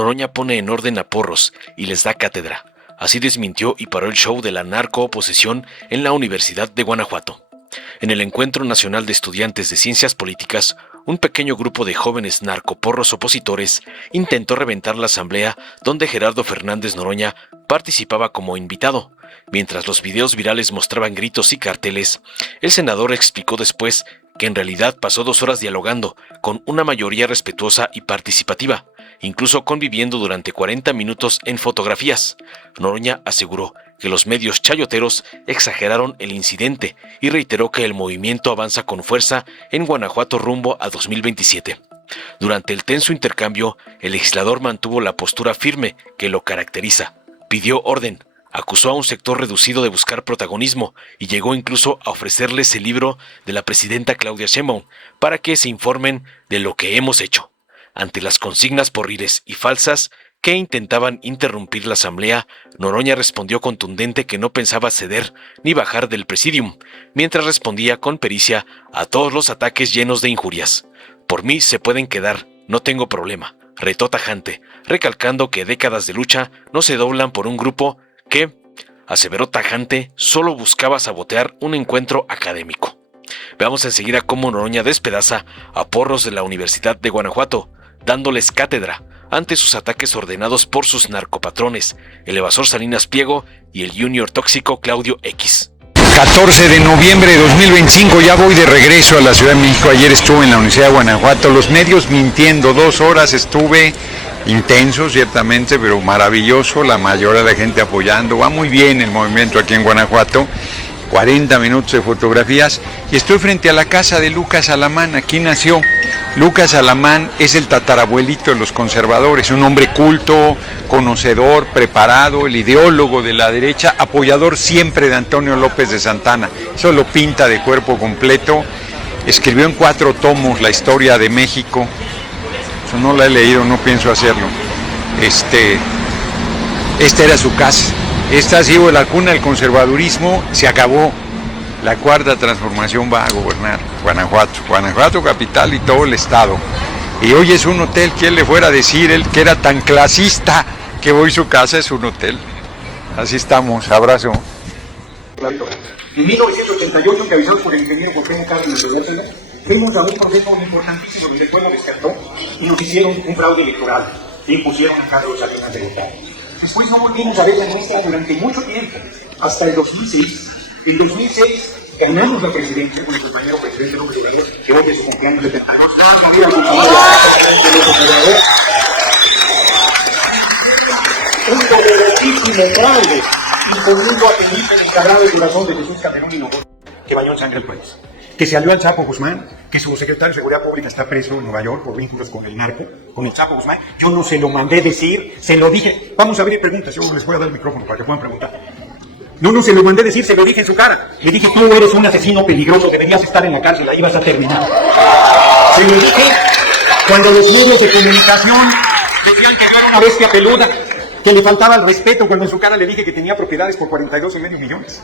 Noroña pone en orden a Porros y les da cátedra. Así desmintió y paró el show de la narcooposición en la Universidad de Guanajuato. En el Encuentro Nacional de Estudiantes de Ciencias Políticas, un pequeño grupo de jóvenes narcoporros opositores intentó reventar la asamblea donde Gerardo Fernández Noroña participaba como invitado. Mientras los videos virales mostraban gritos y carteles, el senador explicó después que en realidad pasó 2 horas dialogando con una mayoría respetuosa y participativa, incluso conviviendo durante 40 minutos en fotografías. Noroña aseguró que los medios chayoteros exageraron el incidente y reiteró que el movimiento avanza con fuerza en Guanajuato rumbo a 2027. Durante el tenso intercambio, el legislador mantuvo la postura firme que lo caracteriza. Pidió orden, acusó a un sector reducido de buscar protagonismo y llegó incluso a ofrecerles el libro de la presidenta Claudia Sheinbaum para que se informen de lo que hemos hecho. Ante las consignas porriles y falsas que intentaban interrumpir la asamblea, Noroña respondió contundente que no pensaba ceder ni bajar del presidium, mientras respondía con pericia a todos los ataques llenos de injurias. Por mí se pueden quedar, no tengo problema, retó tajante, recalcando que décadas de lucha no se doblan por un grupo que, aseveró tajante, solo buscaba sabotear un encuentro académico. Veamos enseguida cómo Noroña despedaza a porros de la Universidad de Guanajuato, dándoles cátedra ante sus ataques ordenados por sus narcopatrones, el evasor Salinas Pliego y el junior tóxico Claudio X. 14 de noviembre de 2025, ya voy de regreso a la Ciudad de México. Ayer estuve en la Universidad de Guanajuato, los medios mintiendo, 2 horas estuve, intenso ciertamente, pero maravilloso, la mayoría de la gente apoyando, va muy bien el movimiento aquí en Guanajuato. 40 minutos de fotografías y estoy frente a la casa de Lucas Alamán. Aquí nació. Lucas Alamán es el tatarabuelito de los conservadores, un hombre culto, conocedor, preparado, el ideólogo de la derecha, apoyador siempre de Antonio López de Santana. Eso lo pinta de cuerpo completo. Escribió en 4 tomos la historia de México. Eso no la he leído, no pienso hacerlo. Esta era su casa. Esta ha sido la cuna del conservadurismo, se acabó. La 4ª transformación va a gobernar Guanajuato capital y todo el estado. Y hoy es un hotel, ¿quién le fuera a decir él que era tan clasista que hoy su casa es un hotel? Así estamos, abrazo. En 1988, encabezados por el ingeniero Cuauhtémoc Cárdenas, fuimos a un proceso importantísimo donde el pueblo descartó y nos hicieron un fraude electoral e impusieron a Carlos Salinas de Gortari. Después no volvimos a ver la nuestra durante mucho tiempo, hasta el 2006. En 2006 ganamos la presidencia con el compañero presidente López Obrador, que hoy es su cumpleaños 72. No hubiera conseguido de López Obrador. Un poderosísimo fraude, imponiendo a Felipe el Sagrado Corazón de Jesús Calderón Hinojosa, que bañó en sangre al país. Que se alió al Chapo Guzmán, que su secretario de Seguridad Pública está preso en Nueva York por vínculos con el narco, con el Chapo Guzmán. Yo no se lo mandé decir, se lo dije. Vamos a abrir preguntas, yo les voy a dar el micrófono para que puedan preguntar. No se lo mandé decir, se lo dije en su cara. Le dije, tú eres un asesino peligroso, deberías estar en la cárcel, ahí vas a terminar. Se lo dije cuando los medios de comunicación decían que yo era una bestia peluda, que le faltaba el respeto, cuando en su cara le dije que tenía propiedades por 42,5 millones.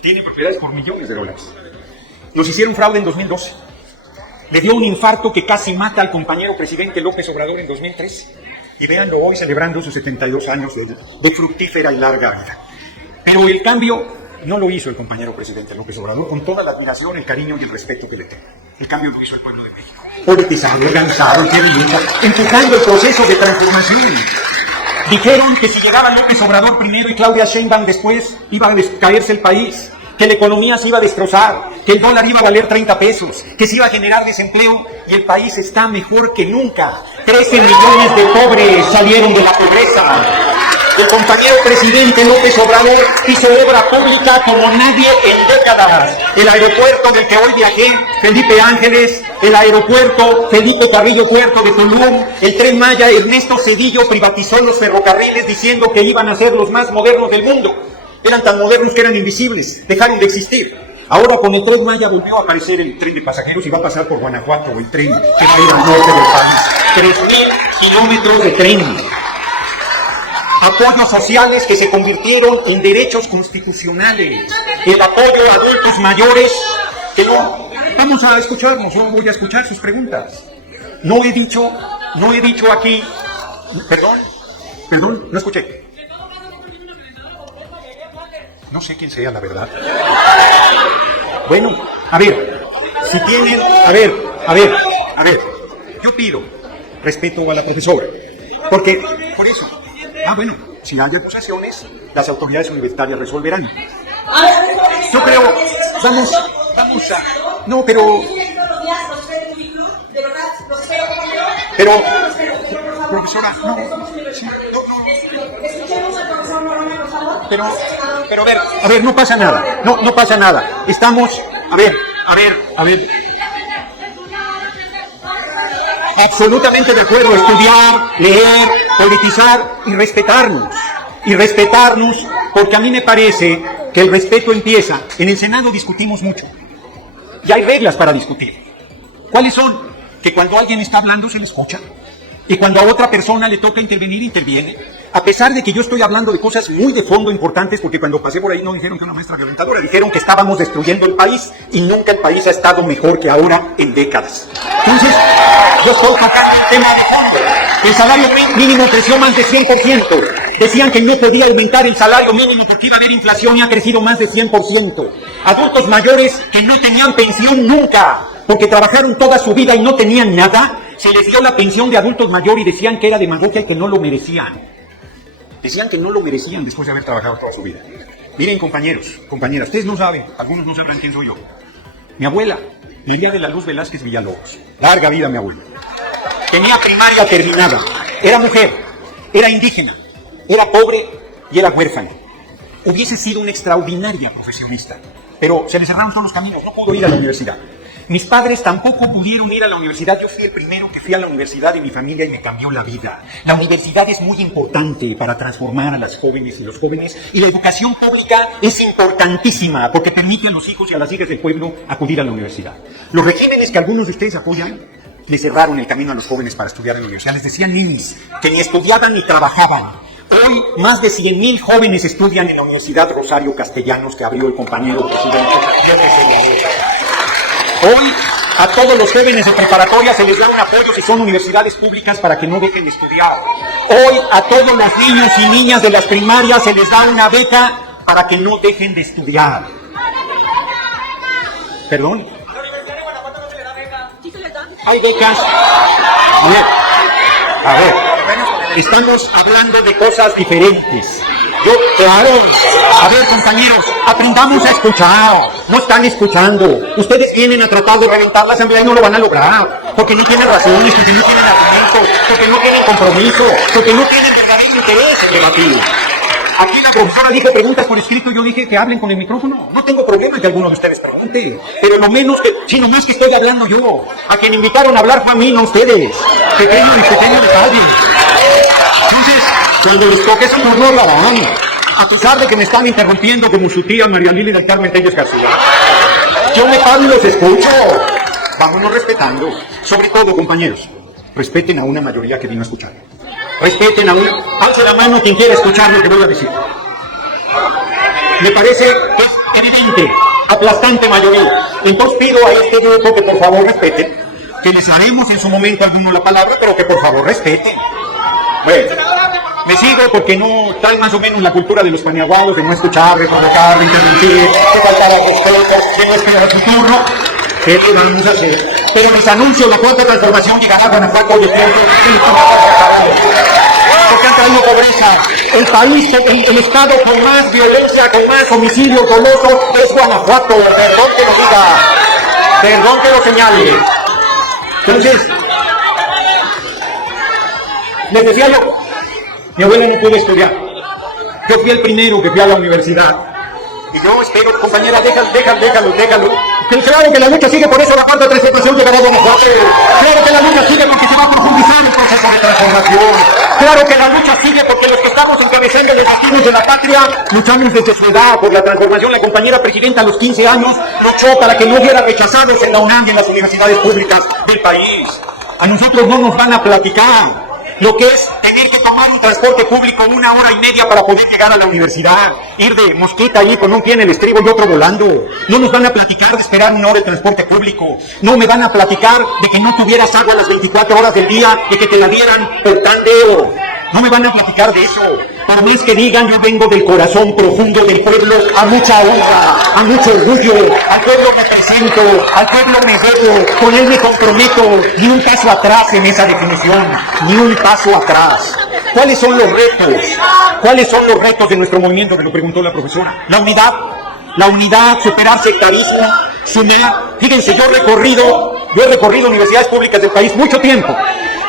Tiene propiedades por millones de dólares. Nos hicieron fraude en 2012. Le dio un infarto que casi mata al compañero presidente López Obrador en 2013. Y véanlo hoy celebrando sus 72 años de fructífera y larga vida. Pero el cambio no lo hizo el compañero presidente López Obrador con toda la admiración, el cariño y el respeto que le tengo. El cambio lo hizo el pueblo de México. Politizado, organizado, empujando el proceso de transformación. Dijeron que si llegaba López Obrador primero y Claudia Sheinbaum después, iba a caerse el país. Que la economía se iba a destrozar, que el dólar iba a valer 30 pesos, que se iba a generar desempleo y el país está mejor que nunca. 13 millones de pobres salieron de la pobreza. El compañero presidente López Obrador hizo obra pública como nadie en décadas. El aeropuerto del que hoy viajé, Felipe Ángeles, el aeropuerto Felipe Carrillo Puerto de Tulum, el Tren Maya, Ernesto Zedillo privatizó los ferrocarriles diciendo que iban a ser los más modernos del mundo. Eran tan modernos que eran invisibles, dejaron de existir. Ahora con el Tren Maya volvió a aparecer el tren de pasajeros y va a pasar por Guanajuato, el tren que va a ir al norte del país. 3,000 kilómetros de tren. Apoyos sociales que se convirtieron en derechos constitucionales. El apoyo a adultos mayores que no... Vamos a escucharnos, yo voy a escuchar sus preguntas. No he dicho aquí Perdón, no escuché. No sé quién sea, la verdad. Bueno, a ver, si tienen... A ver, yo pido respeto a la profesora, porque, por eso, bueno, si hay acusaciones, las autoridades universitarias resolverán. Yo creo, vamos a... No, pero, profesora, no, sí, pero a ver, no pasa nada, no pasa nada. Estamos, a ver, absolutamente de acuerdo, estudiar, leer, politizar y respetarnos, porque a mí me parece que el respeto empieza. En el Senado discutimos mucho, y hay reglas para discutir. ¿Cuáles son? Que cuando alguien está hablando se le escucha, y cuando a otra persona le toca intervenir, interviene. A pesar de que yo estoy hablando de cosas muy de fondo importantes, porque cuando pasé por ahí no dijeron que una maestra violentadora, dijeron que estábamos destruyendo el país, y nunca el país ha estado mejor que ahora en décadas. Entonces, yo estoy tocando el tema de fondo. El salario mínimo creció más de 100%. Decían que no podía aumentar el salario mínimo porque iba a haber inflación, y ha crecido más de 100%. Adultos mayores que no tenían pensión nunca, porque trabajaron toda su vida y no tenían nada, se les dio la pensión de adultos mayores y decían que era demagogia y que no lo merecían. Decían que no lo merecían después de haber trabajado toda su vida. Miren, compañeros, compañeras, ustedes no saben, algunos no sabrán quién soy yo. Mi abuela, María de la Luz Velázquez Villalobos. Larga vida mi abuela. Tenía primaria terminada. Era mujer, era indígena, era pobre y era huérfana. Hubiese sido una extraordinaria profesionista, pero se le cerraron todos los caminos, no pudo ir a la universidad. Mis padres tampoco pudieron ir a la universidad. Yo fui el primero que fui a la universidad de mi familia y me cambió la vida. La universidad es muy importante para transformar a las jóvenes y los jóvenes, y la educación pública es importantísima porque permite a los hijos y a las hijas del pueblo acudir a la universidad. Los regímenes que algunos de ustedes apoyan le cerraron el camino a los jóvenes para estudiar en la universidad. Les decían ninis, que ni estudiaban ni trabajaban. Hoy más de 100,000 jóvenes estudian en la Universidad Rosario Castellanos, que abrió el compañero presidente. Hoy a todos los jóvenes de preparatoria se les da un apoyo si son universidades públicas para que no dejen de estudiar. Hoy a todos los niños y niñas de las primarias se les da una beca para que no dejen de estudiar. ¿Perdón? Hay becas. A ver, estamos hablando de cosas diferentes. Claro. A ver, compañeros, aprendamos a escuchar. No están escuchando. Ustedes vienen a tratar de reventar la asamblea y no lo van a lograr. Porque no tienen razones, porque no tienen argumentos, porque no tienen compromiso, porque no tienen verdadero interés en debatir. Aquí la profesora dijo preguntas por escrito, yo dije que hablen con el micrófono. No tengo problema que alguno de ustedes pregunte. Pero lo menos que, sino más que estoy hablando yo. A quien invitaron a hablar fue a mí, no a ustedes. Pequeño detalle. Entonces, cuando les toque su turno, lo harán. A pesar de que me están interrumpiendo como su tía María Lili del Carmen Telles García. Yo me paro y los escucho. Vámonos respetando. Sobre todo, compañeros, respeten a una mayoría que vino a escuchar. Respeten a una... Alce la mano quien quiera escuchar lo que voy a decir. Me parece que es evidente, aplastante mayoría. Entonces pido a este grupo que por favor respeten, que les haremos en su momento alguno la palabra, pero que por favor respeten. Bueno, me sigo porque no trae más o menos la cultura de los paniaguados, de no escuchar, de provocar, de interrumpir, de faltar al respeto, de no esperar su turno. ¿Qué le vamos a hacer? Pero les anuncio, la cuarta transformación llegará a Guanajuato y porque han traído pobreza. El país, el estado con más violencia, con más homicidios dolosos es Guanajuato. Perdón que lo diga, perdón que lo señale. Entonces, les decía yo, mi abuela no pudo estudiar. Yo fui el primero que fui a la universidad. Y yo espero, compañera, déjalo. Claro que la lucha sigue, por eso la cuarta transformación llegará a Guanajuato. Claro que la lucha sigue porque se va a profundizar el proceso de transformación. Claro que la lucha sigue porque los que estamos encabezando los destinos de la patria luchamos desde su edad por la transformación. La compañera presidenta a los 15 años luchó para que no hubiera rechazados en la UNAM y en las universidades públicas del país. A nosotros no nos van a platicar lo que es tener que tomar un transporte público 1 hora y media para poder llegar a la universidad, ir de mosquita allí con un pie en el estribo y otro volando. No nos van a platicar de esperar 1 hora de transporte público, no me van a platicar de que no tuvieras agua las 24 horas del día, de que te la dieran por tandeo. No me van a platicar de eso. Por más que digan, yo vengo del corazón profundo del pueblo, a mucha honra, a mucho orgullo. Al pueblo me presento, al pueblo me debo, con él me comprometo. Ni un paso atrás en esa definición, ni un paso atrás. ¿Cuáles son los retos? ¿Cuáles son los retos de nuestro movimiento? Me lo preguntó la profesora. La unidad, superar sectarismo, sumar. Fíjense, yo he recorrido universidades públicas del país mucho tiempo,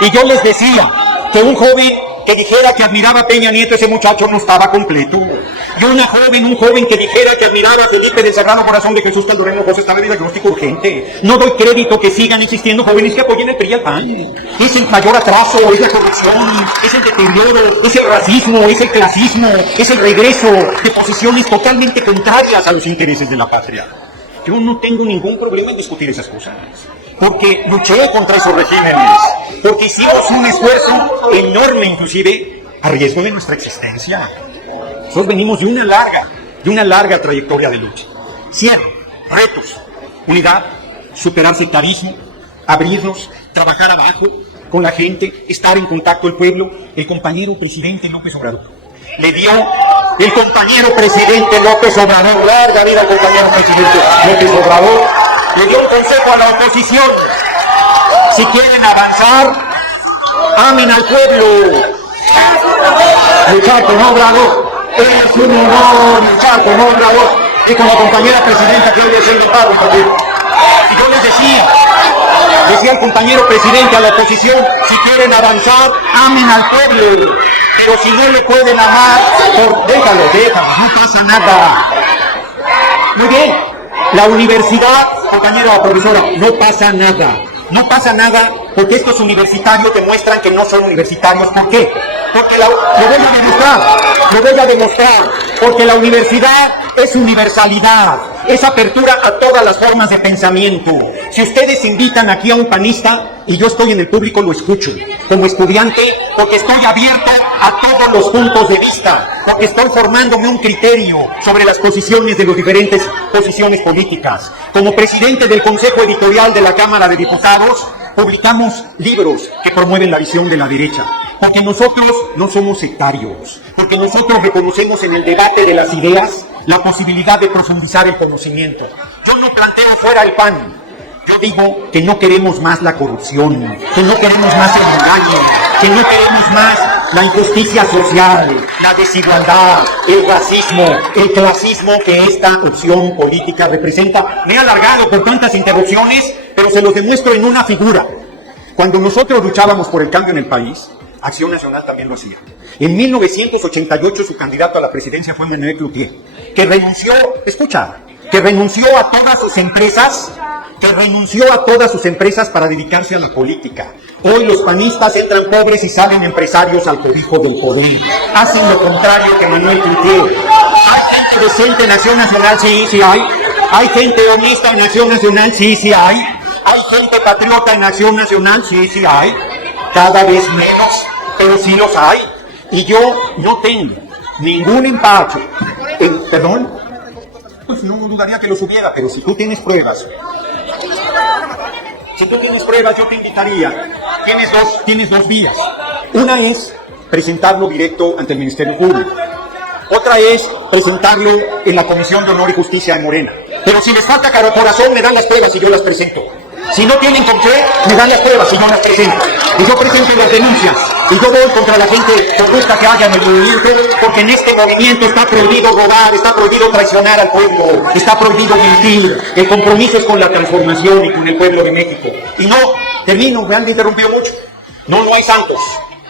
y yo les decía que un joven que dijera que admiraba a Peña Nieto, ese muchacho no estaba completo. Y un joven que dijera que admiraba a Felipe del Sagrado Corazón de Jesús Calderón Hinojosa estaba en diagnóstico urgente. No doy crédito que sigan existiendo jóvenes que apoyen el PRI y al PAN. Es el mayor atraso, es la corrupción, es el deterioro, es el racismo, es el clasismo, es el regreso de posiciones totalmente contrarias a los intereses de la patria. Yo no tengo ningún problema en discutir esas cosas, porque luché contra esos regímenes, porque hicimos un esfuerzo enorme, inclusive a riesgo de nuestra existencia. Nosotros venimos de una larga trayectoria de lucha. 100 retos: unidad, superar sectarismo, abrirnos, trabajar abajo con la gente, estar en contacto el pueblo. El compañero presidente López Obrador le dio, el compañero presidente López Obrador, larga vida al compañero presidente López Obrador, le dio un consejo a la oposición: si quieren avanzar, amen al pueblo. Luchar con Obrador es un honor, luchar con Obrador. Y con la compañera presidenta que hoy es el Pablo, y yo les decía el compañero presidente a la oposición: si quieren avanzar, amen al pueblo. Pero si no le pueden amar, déjalo, no pasa nada. Muy bien, la universidad, compañera profesora, no pasa nada, porque estos universitarios demuestran que no son universitarios. ¿Por qué? Porque lo voy a demostrar, porque la universidad es universalidad, es apertura a todas las formas de pensamiento. Si ustedes invitan aquí a un panista, y yo estoy en el público, lo escucho, como estudiante, porque estoy abierto a todos los puntos de vista, porque estoy formándome un criterio sobre las posiciones de las diferentes posiciones políticas. Como presidente del Consejo Editorial de la Cámara de Diputados, publicamos libros que promueven la visión de la derecha, porque nosotros no somos sectarios, porque nosotros reconocemos en el debate de las ideas la posibilidad de profundizar el conocimiento. Yo no planteo fuera el PAN. Yo digo que no queremos más la corrupción, que no queremos más el engaño, que no queremos más la injusticia social, la desigualdad, el racismo, el clasismo que esta opción política representa. Me he alargado por tantas interrupciones, pero se los demuestro en una figura. Cuando nosotros luchábamos por el cambio en el país, Acción Nacional también lo hacía. En 1988 su candidato a la presidencia fue Manuel Cloutier, que renunció a todas sus empresas para dedicarse a la política. Hoy los panistas entran pobres y salen empresarios al cobijo del poder. Hacen lo contrario que Manuel Cloutier. ¿Hay gente decente en Acción Nacional? Sí hay. ¿Hay gente honesta en Acción Nacional? Sí hay. ¿Hay gente patriota en Acción Nacional? Sí hay. Cada vez menos, pero sí los hay. Y yo no tengo ningún empacho. ¿Perdón? Pues no dudaría que los hubiera, pero si tú tienes pruebas, yo te invitaría. Tienes dos vías. Una es presentarlo directo ante el Ministerio Público. Otra es presentarlo en la Comisión de Honor y Justicia de Morena. Pero si les falta corazón, me dan las pruebas y yo las presento. Si no tienen con qué, me dan las pruebas y yo las presento. Y yo presento las denuncias. Y yo voy contra la gente corrupta que haya en el movimiento, porque en este movimiento está prohibido robar, está prohibido traicionar al pueblo, está prohibido mentir. El compromiso es con la transformación y con el pueblo de México. Y no, termino, me han interrumpido mucho. No hay santos.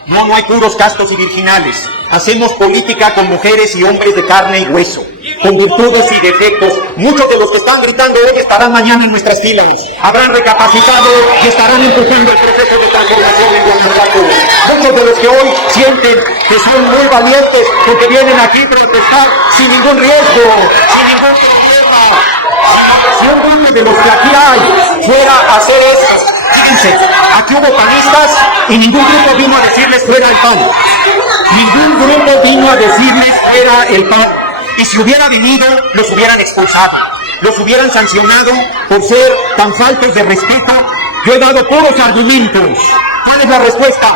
No hay puros, castos y virginales. Hacemos política con mujeres y hombres de carne y hueso, con virtudes y defectos. Muchos de los que están gritando hoy estarán mañana en nuestras filas. Habrán recapacitado y estarán empujando el proceso de transformación en Guanajuato. Muchos de los que hoy sienten que son muy valientes porque vienen aquí a protestar sin ningún riesgo, sin ningún problema, sin un grupo de los que aquí hay fuera a hacer esto, fíjense, aquí hubo panistas y ningún grupo vino a decirles fuera el PAN. Ningún grupo vino a decirles fuera el PAN. Y si hubiera venido, los hubieran expulsado, los hubieran sancionado por ser tan faltos de respeto. Yo he dado puros argumentos. ¿Cuál es la respuesta?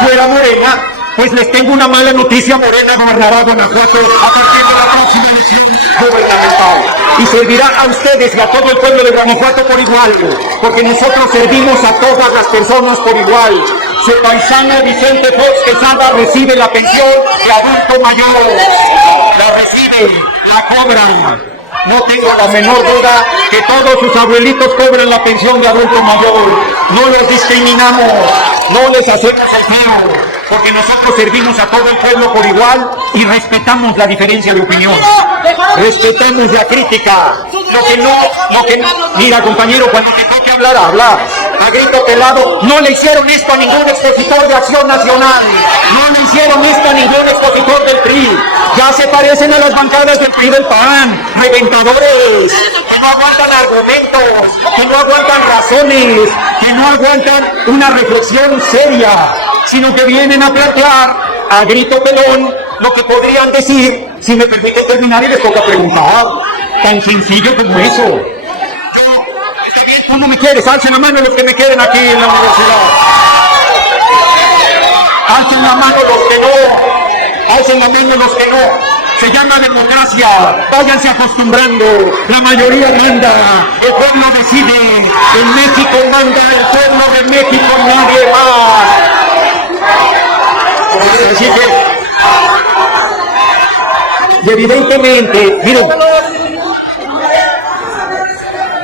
Fuera Morena. Pues les tengo una mala noticia: Morena gobernará Guanajuato a partir de la próxima elección gubernamental. Y servirá a ustedes y a todo el pueblo de Guanajuato por igual, porque nosotros servimos a todas las personas por igual. Su paisano Vicente Fox Quesada recibe la pensión de adulto mayor. La recibe, la cobran. No tengo la menor duda que todos sus abuelitos cobran la pensión de adulto mayor. No los discriminamos, no les hacemos el feo, porque nosotros servimos a todo el pueblo por igual y respetamos la diferencia de opinión. Respetamos la crítica. Mira, compañero, cuando te toque hablar, habla. A grito pelado, no le hicieron esto a ningún expositor de Acción Nacional. No le hicieron esto a ningún expositor del PRI. Ya se parecen a las bancadas del PRI y del PAN. Reventadores, que no aguantan argumentos, que no aguantan razones, que no aguantan una reflexión seria, sino que vienen a plantear a grito pelón lo que podrían decir, si me permiten terminar y les toca preguntar. Tan sencillo como eso. Está bien, tú no me quieres, alcen la mano los que me quieren aquí en la universidad. Alcen la mano los que no, alcen la mano los que no. Se llama democracia, váyanse acostumbrando, la mayoría manda, el pueblo decide, en México manda el pueblo de México, nadie más. Así que, y evidentemente, miren,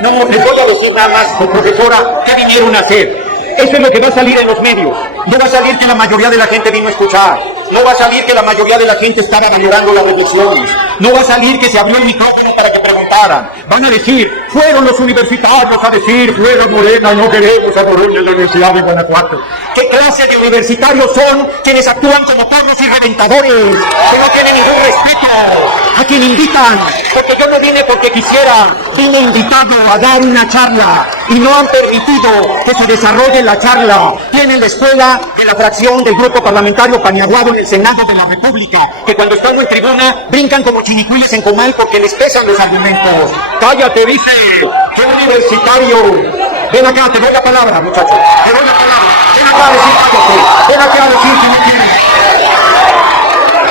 no, les voy a decir nada más, profesora, ¿qué vinieron a hacer? Eso es lo que va a salir en los medios. No va a salir que la mayoría de la gente vino a escuchar. No va a salir que la mayoría de la gente estaba valorando las reflexiones. No va a salir que se abrió el micrófono para que preguntaran. Van a decir, fueron los universitarios a decir, fueron Morena, no queremos a Morena en la Universidad de Guanajuato. ¿Qué clase de universitarios son quienes actúan como perros y reventadores? Que no tienen ningún respeto a quien invitan. Porque yo no vine porque quisiera, vine invitado a dar una charla y no han permitido que se desarrolle la charla. Tienen la escuela de la fracción del grupo parlamentario Paniaguado en el Senado de la República, que cuando están en tribuna brincan como chinicuiles en comal porque les pesan los argumentos. Cállate, dice, qué universitario. Ven acá, te doy la palabra, muchacho, te doy la palabra. Ven acá a decir cállate, ven acá a decir que no quieres.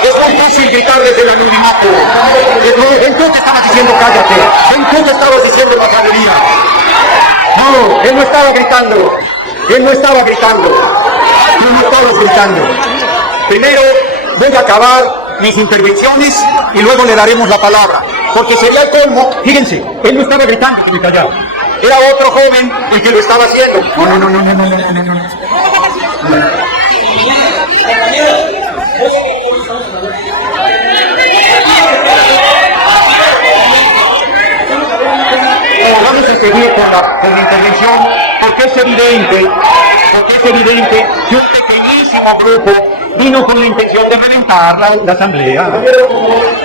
Es muy fácil gritar desde el anonimato. Ven tú que estabas diciendo cállate, ven tú que estabas diciendo bajadería. No, él no estaba gritando, él no estaba gritando, tú no estabas gritando. Primero voy a acabar mis intervenciones y luego le daremos la palabra, porque sería el colmo. Fíjense, él no estaba gritando que me callara, era otro joven el que lo estaba haciendo. No. Vamos a seguir con la intervención, porque es evidente que un pequeñísimo grupo vino con la intención de reventar la asamblea.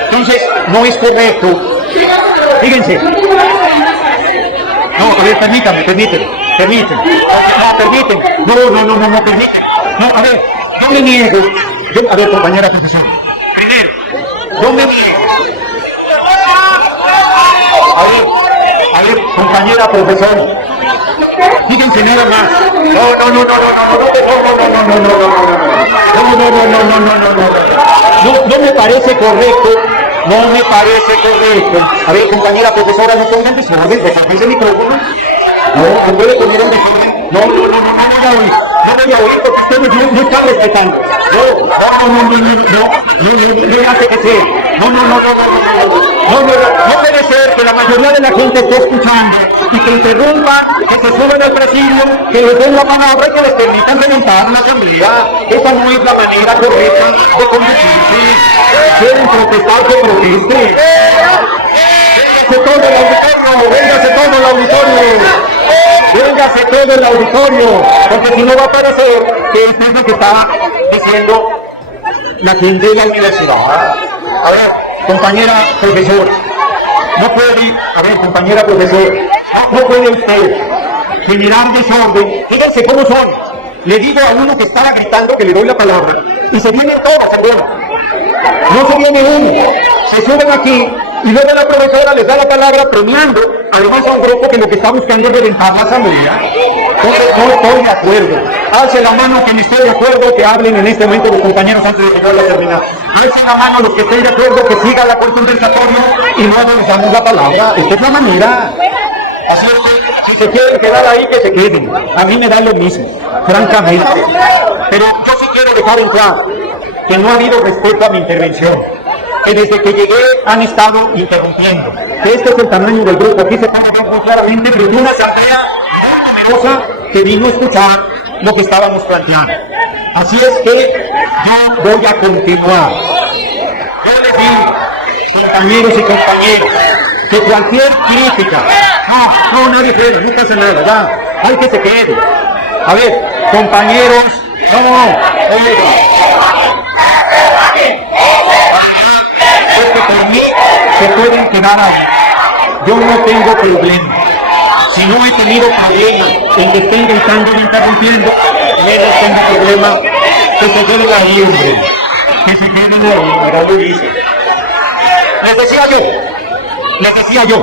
Entonces, no es correcto. Fíjense. No, a ver, permítanme. No, permítanme. No, a ver, yo me niego. A ver, compañera profesora. Primero, yo me niego. A ver, compañera profesora. Fíjense nada más. No me parece correcto. A ver, compañera profesora, no pongan desorden, desaparece el micrófono. No puede poner un desorden. No voy a oír porque ustedes no están respetando. No hace que sea. No puede ser que la mayoría de la gente esté escuchando y que interrumpan, que se suban al presidio, que les den la palabra y que les permitan reventar la asamblea. Esa no es la manera correcta de conducirse. Quieren protestar, que protesten. Véngase todo el auditorio, porque si no va a parecer que esto es lo que está diciendo la gente de la universidad. A ver, compañera profesora, no puede, compañera profesora, No puede usted generar desorden. Fíjense cómo son. Le digo a uno que estaba gritando que le doy la palabra y se vienen todos, hermano. No se viene uno. Se suben aquí y luego la profesora les da la palabra premiando además a un grupo que lo que está buscando es reventar la asamblea. Entonces no estoy de acuerdo. Alce la mano quien esté de acuerdo que hablen en este momento los compañeros antes de que yo la termine. Alce la mano los que estén de acuerdo que siga la corte conversatorio y luego les damos la palabra. Esta es la manera. Así es que si se quieren quedar ahí, que se queden. A mí me da lo mismo, francamente. Pero yo sí quiero dejar en claro que no ha habido respeto a mi intervención. Que desde que llegué han estado interrumpiendo. Que este es el tamaño del grupo. Aquí se puede ver muy claramente que una asamblea cosa que vino a escuchar lo que estábamos planteando. Así es que yo voy a continuar. Yo les digo, compañeros y compañeras, que cualquier crítica, no, nadie puede, no pasa nada, ya, hay que se quede. A ver, compañeros, porque por mí se pueden quedar ahí. Yo no tengo problema. Si no he tenido problema en que estén gritando y interrumpiendo, menos tengo problema que se queden ahí, hombre. Que se queden ahí, mira lo dice. Les decía yo,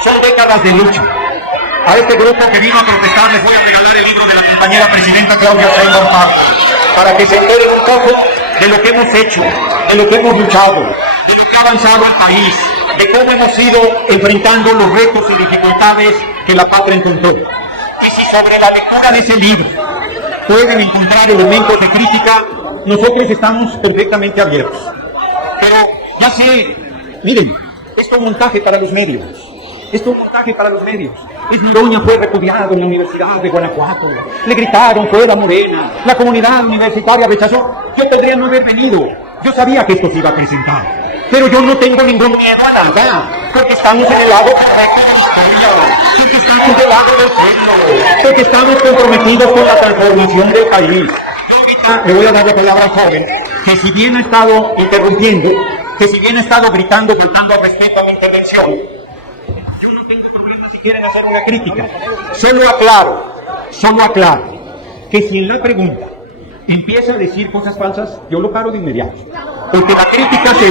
son décadas de lucha. A este grupo que vino a protestar les voy a regalar el libro de la compañera presidenta Claudia Sheinbaum Pardo, para que se enteren un poco de lo que hemos hecho, de lo que hemos luchado, de lo que ha avanzado el país, de cómo hemos ido enfrentando los retos y dificultades que la patria encontró. Y si sobre la lectura de ese libro pueden encontrar elementos de crítica, nosotros estamos perfectamente abiertos. Pero ya sé, miren, esto es un montaje para los medios. Noroña fue repudiado en la Universidad de Guanajuato. Le gritaron fuera Morena. La comunidad universitaria rechazó. Yo podría no haber venido. Yo sabía que esto se iba a presentar. Pero yo no tengo ningún miedo a nada. Porque estamos en el lado correcto de la historia. Porque estamos del lado del pueblo. Porque estamos comprometidos con la transformación del país. Yo ahorita le voy a dar la palabra al joven, que si bien ha estado interrumpiendo, que si bien ha estado gritando, faltando al respeto a mi intervención, yo no tengo problema si quieren hacer una crítica. Solo aclaro que si en la pregunta empieza a decir cosas falsas, yo lo paro de inmediato. Porque la crítica se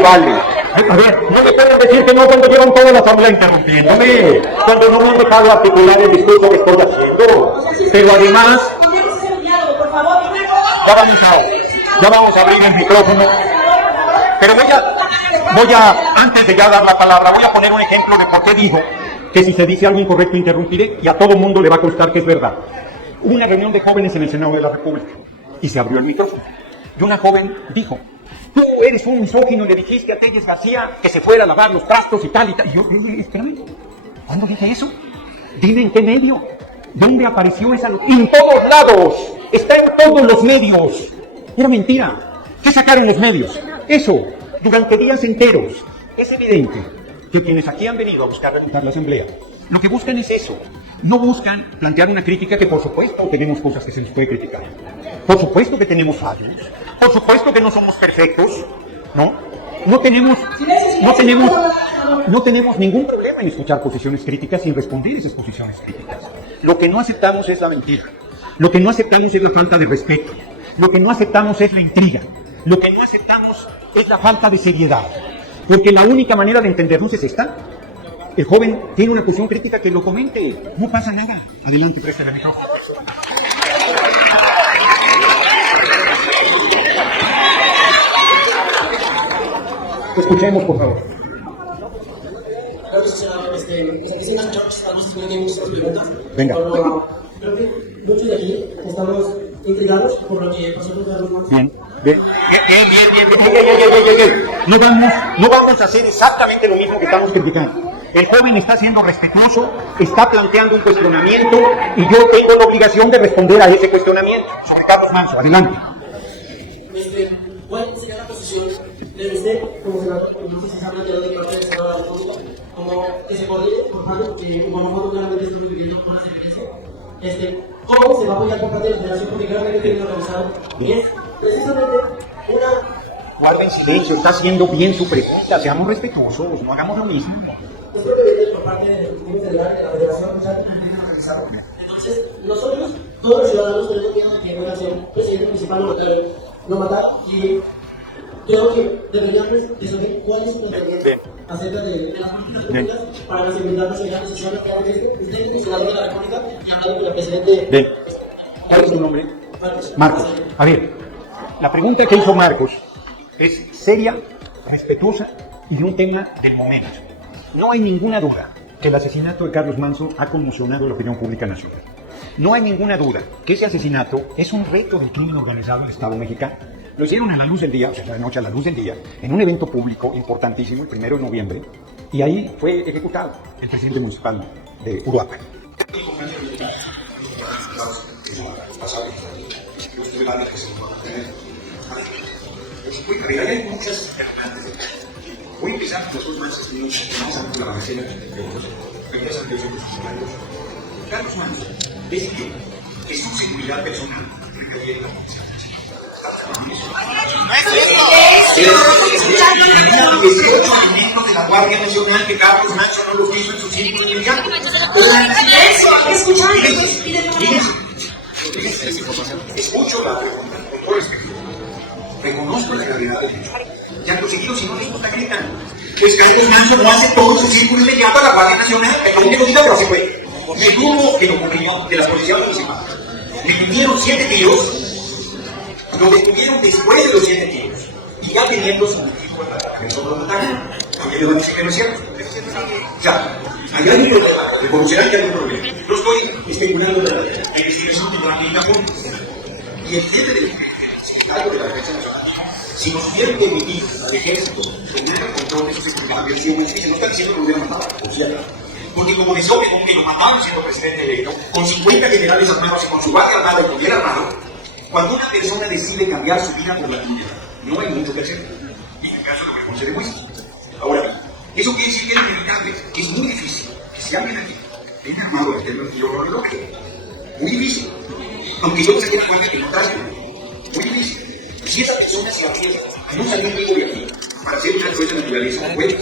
vale. A ver, no me pueden decir que no cuando llevan toda la asamblea interrumpiéndome, cuando no me han dejado articular el discurso que estoy haciendo. Pero además, ya vamos a abrir el micrófono. Pero voy a, antes de ya dar la palabra, voy a poner un ejemplo de por qué digo que si se dice algo incorrecto interrumpiré, y a todo mundo le va a constar que es verdad. Hubo una reunión de jóvenes en el Senado de la República y se abrió el micrófono. Y una joven dijo: tú eres un misógino, le dijiste a Telles García que se fuera a lavar los trastos y tal y tal. Y yo espérame, ¿cuándo dije eso? Dime en qué medio, ¿dónde apareció esa? En todos lados, está en todos los medios. Era mentira. ¿Qué sacaron los medios? Eso, durante días enteros. Es evidente que quienes aquí han venido a buscar reventar la asamblea, lo que buscan es eso. No buscan plantear una crítica, que por supuesto tenemos cosas que se nos puede criticar. Por supuesto que tenemos fallos. Por supuesto que no somos perfectos. No tenemos ningún problema en escuchar posiciones críticas y en responder esas posiciones críticas. Lo que no aceptamos es la mentira. Lo que no aceptamos es la falta de respeto. Lo que no aceptamos es la intriga. Lo que no aceptamos es la falta de seriedad. Porque la única manera de entendernos es esta. El joven tiene una posición crítica, que lo comente. No pasa nada. Adelante, préstale el micrófono. Escuchemos, por favor. Venga. Creo que muchos de aquí estamos intrigados por lo que pasó con Carlos. Bien. No vamos a hacer exactamente lo mismo que estamos criticando. El joven está siendo respetuoso, está planteando un cuestionamiento y yo tengo la obligación de responder a ese cuestionamiento. Sobre Carlos Manso, adelante. ¿Cuál sería la posición de usted como senador? No sé si se habla de parte del Senado de la República, como que se podría, por ejemplo, que Guanajuato claramente estamos viviendo con esa experiencia. ¿Cómo se va a apoyar por parte de la Federación? Porque claramente tiene organizado y es precisamente una... Guarden silencio, está haciendo bien su pregunta, seamos respetuosos, no hagamos lo mismo. Es por parte del Ejecutivo Federal de la Federación Municipal Organizado. Entonces, nosotros, todos los ciudadanos, tenemos miedo de que venga a ser un presidente municipal no matar, y creo que deberíamos de saber cuál es su pensamiento acerca de las políticas públicas para la seguridad nacional y social. Usted es el senador de la República y ha hablado con el presidente. ¿Cuál es su nombre? Marcos. A ver, la pregunta que hizo Marcos es seria, respetuosa y de un tema del momento. No hay ninguna duda que el asesinato de Carlos Manso ha conmocionado la opinión pública nacional. No hay ninguna duda que ese asesinato es un reto del crimen organizado del Estado mexicano. Lo hicieron a la luz del día, o sea, de noche a la luz del día, en un evento público importantísimo, el 1 de noviembre, y ahí fue ejecutado el presidente municipal de Uruapan. Hay muchas voy a empezar con los dos más estudios que la Marcela, Carlos Manso decidió que su seguridad personal recaía en la policía. ¡No es cierto! 18 elementos de la Guardia Nacional que Carlos Manso no los hizo en su círculo inmediato. Escucho la pregunta con todo respeto. Reconozco la realidad del hecho. Ya lo seguido, si no les gusta, gritan. Pues Carlos Manso no hace todo su círculo inmediato a la Guardia Nacional. Lo único que pero se fue. Me dudo que lo ocurrió de la policía municipal. Le metieron 7 tiros, lo detuvieron después de los 7 tiros. Y ya teniendo su motivo para que no lo mataron. Aunque yo dice que no es cierto. O sea, ahí hay un problema. Reconocerán que hay un problema. Yo estoy especulando la investigación de la medida juntos. Y el jefe del secretario de la Defensa Nacional, si nos hubieran permitido al ejército tener el control de su seguridad, habría sido muy difícil. No está diciendo que lo hubieran matado, porque como decía Obregón que lo mataron siendo presidente electo, con 50 generales armados y con su guardia armada y con bien armado, cuando una persona decide cambiar su vida por la tuya, no hay mucho que hacer. Y en el caso de Obregón se demuestra. Ahora bien, eso quiere decir que es inevitable, que es muy difícil, que si alguien aquí viene armado al tema yo lo reloj. Muy difícil. Aunque yo me saqué la cuenta que no traje. Muy difícil. Si esa persona se arriesga a no salir vivo de aquí para hacer una cosa de naturaleza, bueno,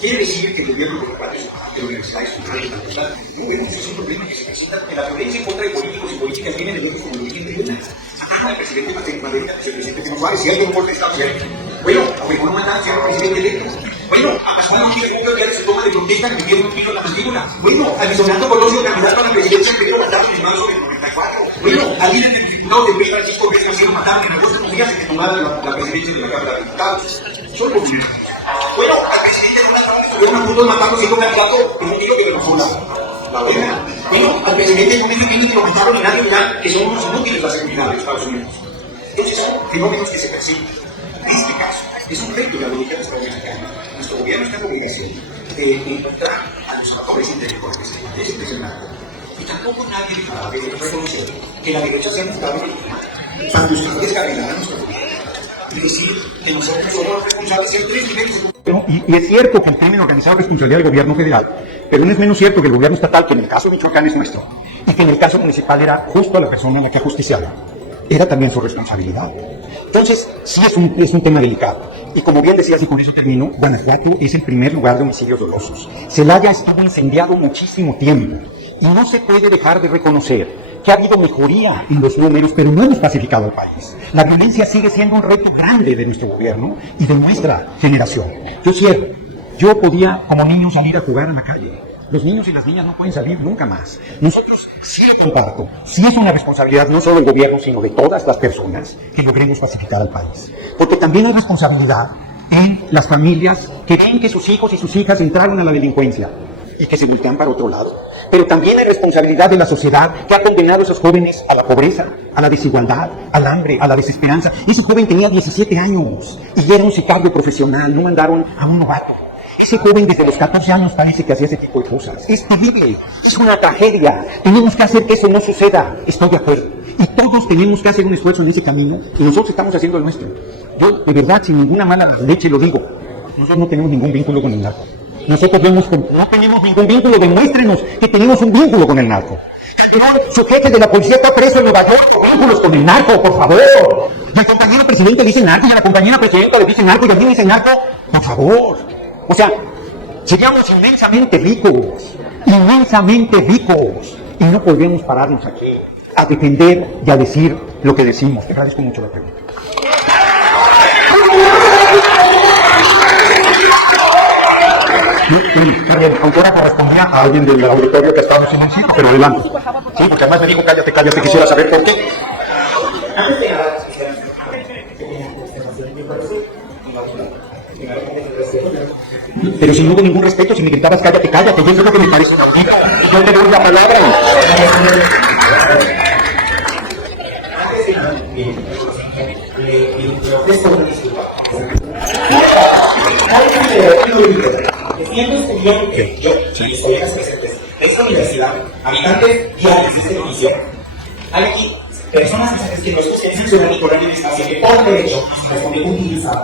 quiere decir que el gobierno de los padres de la universidad es un rey natural. No, bueno, eso es un problema que se presenta en la violencia en contra de políticos y políticas viene de nosotros como lo dije en atacan al presidente Madrid, el presidente Pino Suárez, si hay un golpe de Estado, bueno, a Obregón no mataron, si era presidente electo. Bueno, a Pascual Gil Gómez ya se toma de protesta que metieron un tiro en la mandíbula. Bueno, a Luis Orlando Colosio, candidato a la presidencia, primero mataron en marzo del 94. Bueno, al líder del diputado de P. Francisco Vélez García mataron en agosto de los días en que tomaron la presidencia de la Cámara de Diputados. Son los bueno, al presidente Donald Trump estuvieron a punto de matarlo siendo candidato en un tiro que denunció la buena. Bueno, al presidente con ese tiro que lo mataron en área ya, que son unos inútiles la seguridad de Estados Unidos. Entonces son fenómenos que se persiguen. En este caso, es un reto de la política del Estado mexicano. Nuestro gobierno está en obligación de encontrar a los actores intelectuales de ese presionato. Y tampoco nadie debe reconocer que la derecha se ha mostrado para buscar descarrilar a nuestro gobierno. Es decir, que nosotros somos los responsables en 3 niveles de gobierno. Y es cierto que el crimen organizado es responsabilidad del gobierno federal, pero no es menos cierto que el gobierno estatal, que en el caso de Michoacán es nuestro, y que en el caso municipal era justo a la persona a la que ajusticiaba, era también su responsabilidad. Entonces, sí es un tema delicado. Y como bien decías, y con eso termino, Guanajuato es el primer lugar de homicidios dolosos. Celaya estuvo incendiado muchísimo tiempo. Y no se puede dejar de reconocer que ha habido mejoría en los números, pero no hemos pacificado el país. La violencia sigue siendo un reto grande de nuestro gobierno y de nuestra generación. Yo cierro. Yo podía, como niño, salir a jugar a la calle. Los niños y las niñas no pueden salir nunca más. Nosotros sí lo comparto. Sí es una responsabilidad no solo del gobierno, sino de todas las personas que logremos pacificar al país. Porque también hay responsabilidad en las familias que ven que sus hijos y sus hijas entraron a la delincuencia y que se voltean para otro lado. Pero también hay responsabilidad de la sociedad que ha condenado a esos jóvenes a la pobreza, a la desigualdad, al hambre, a la desesperanza. Ese joven tenía 17 años y era un sicario profesional, no mandaron a un novato. Ese joven desde los 14 años parece que hacía ese tipo de cosas. Es terrible, es una tragedia. Tenemos que hacer que eso no suceda. Estoy de acuerdo. Y todos tenemos que hacer un esfuerzo en ese camino y nosotros estamos haciendo el nuestro. Yo, de verdad, sin ninguna mala leche lo digo, nosotros no tenemos ningún vínculo con el narco. Nosotros no tenemos ningún vínculo, demuéstrenos que tenemos un vínculo con el narco. Su jefe de la policía está preso en Nueva York, vínculos con el narco, por favor. Y al compañero presidente le dice narco, y a la compañera presidenta le dice narco, y a mí me dice narco, por favor. O sea, Seríamos inmensamente ricos, y no podríamos pararnos aquí a defender y a decir lo que decimos. Te agradezco mucho la pregunta. Está bien, autora correspondía a alguien del auditorio que estábamos en el sitio, pero adelante. Sí, porque además me dijo cállate, cállate, quisiera saber por qué. Pero si no hubo ningún respeto, si me gritabas cállate, cállate, y eso es lo que me parece inaudito. Yo te doy la palabra. Siendo estudiante, yo y mis colegas presentes de esta universidad, habitantes diarios de esta comisión, hay aquí personas que nuestros que dicen sobre el horario de distancia que por derecho corresponde utilizar.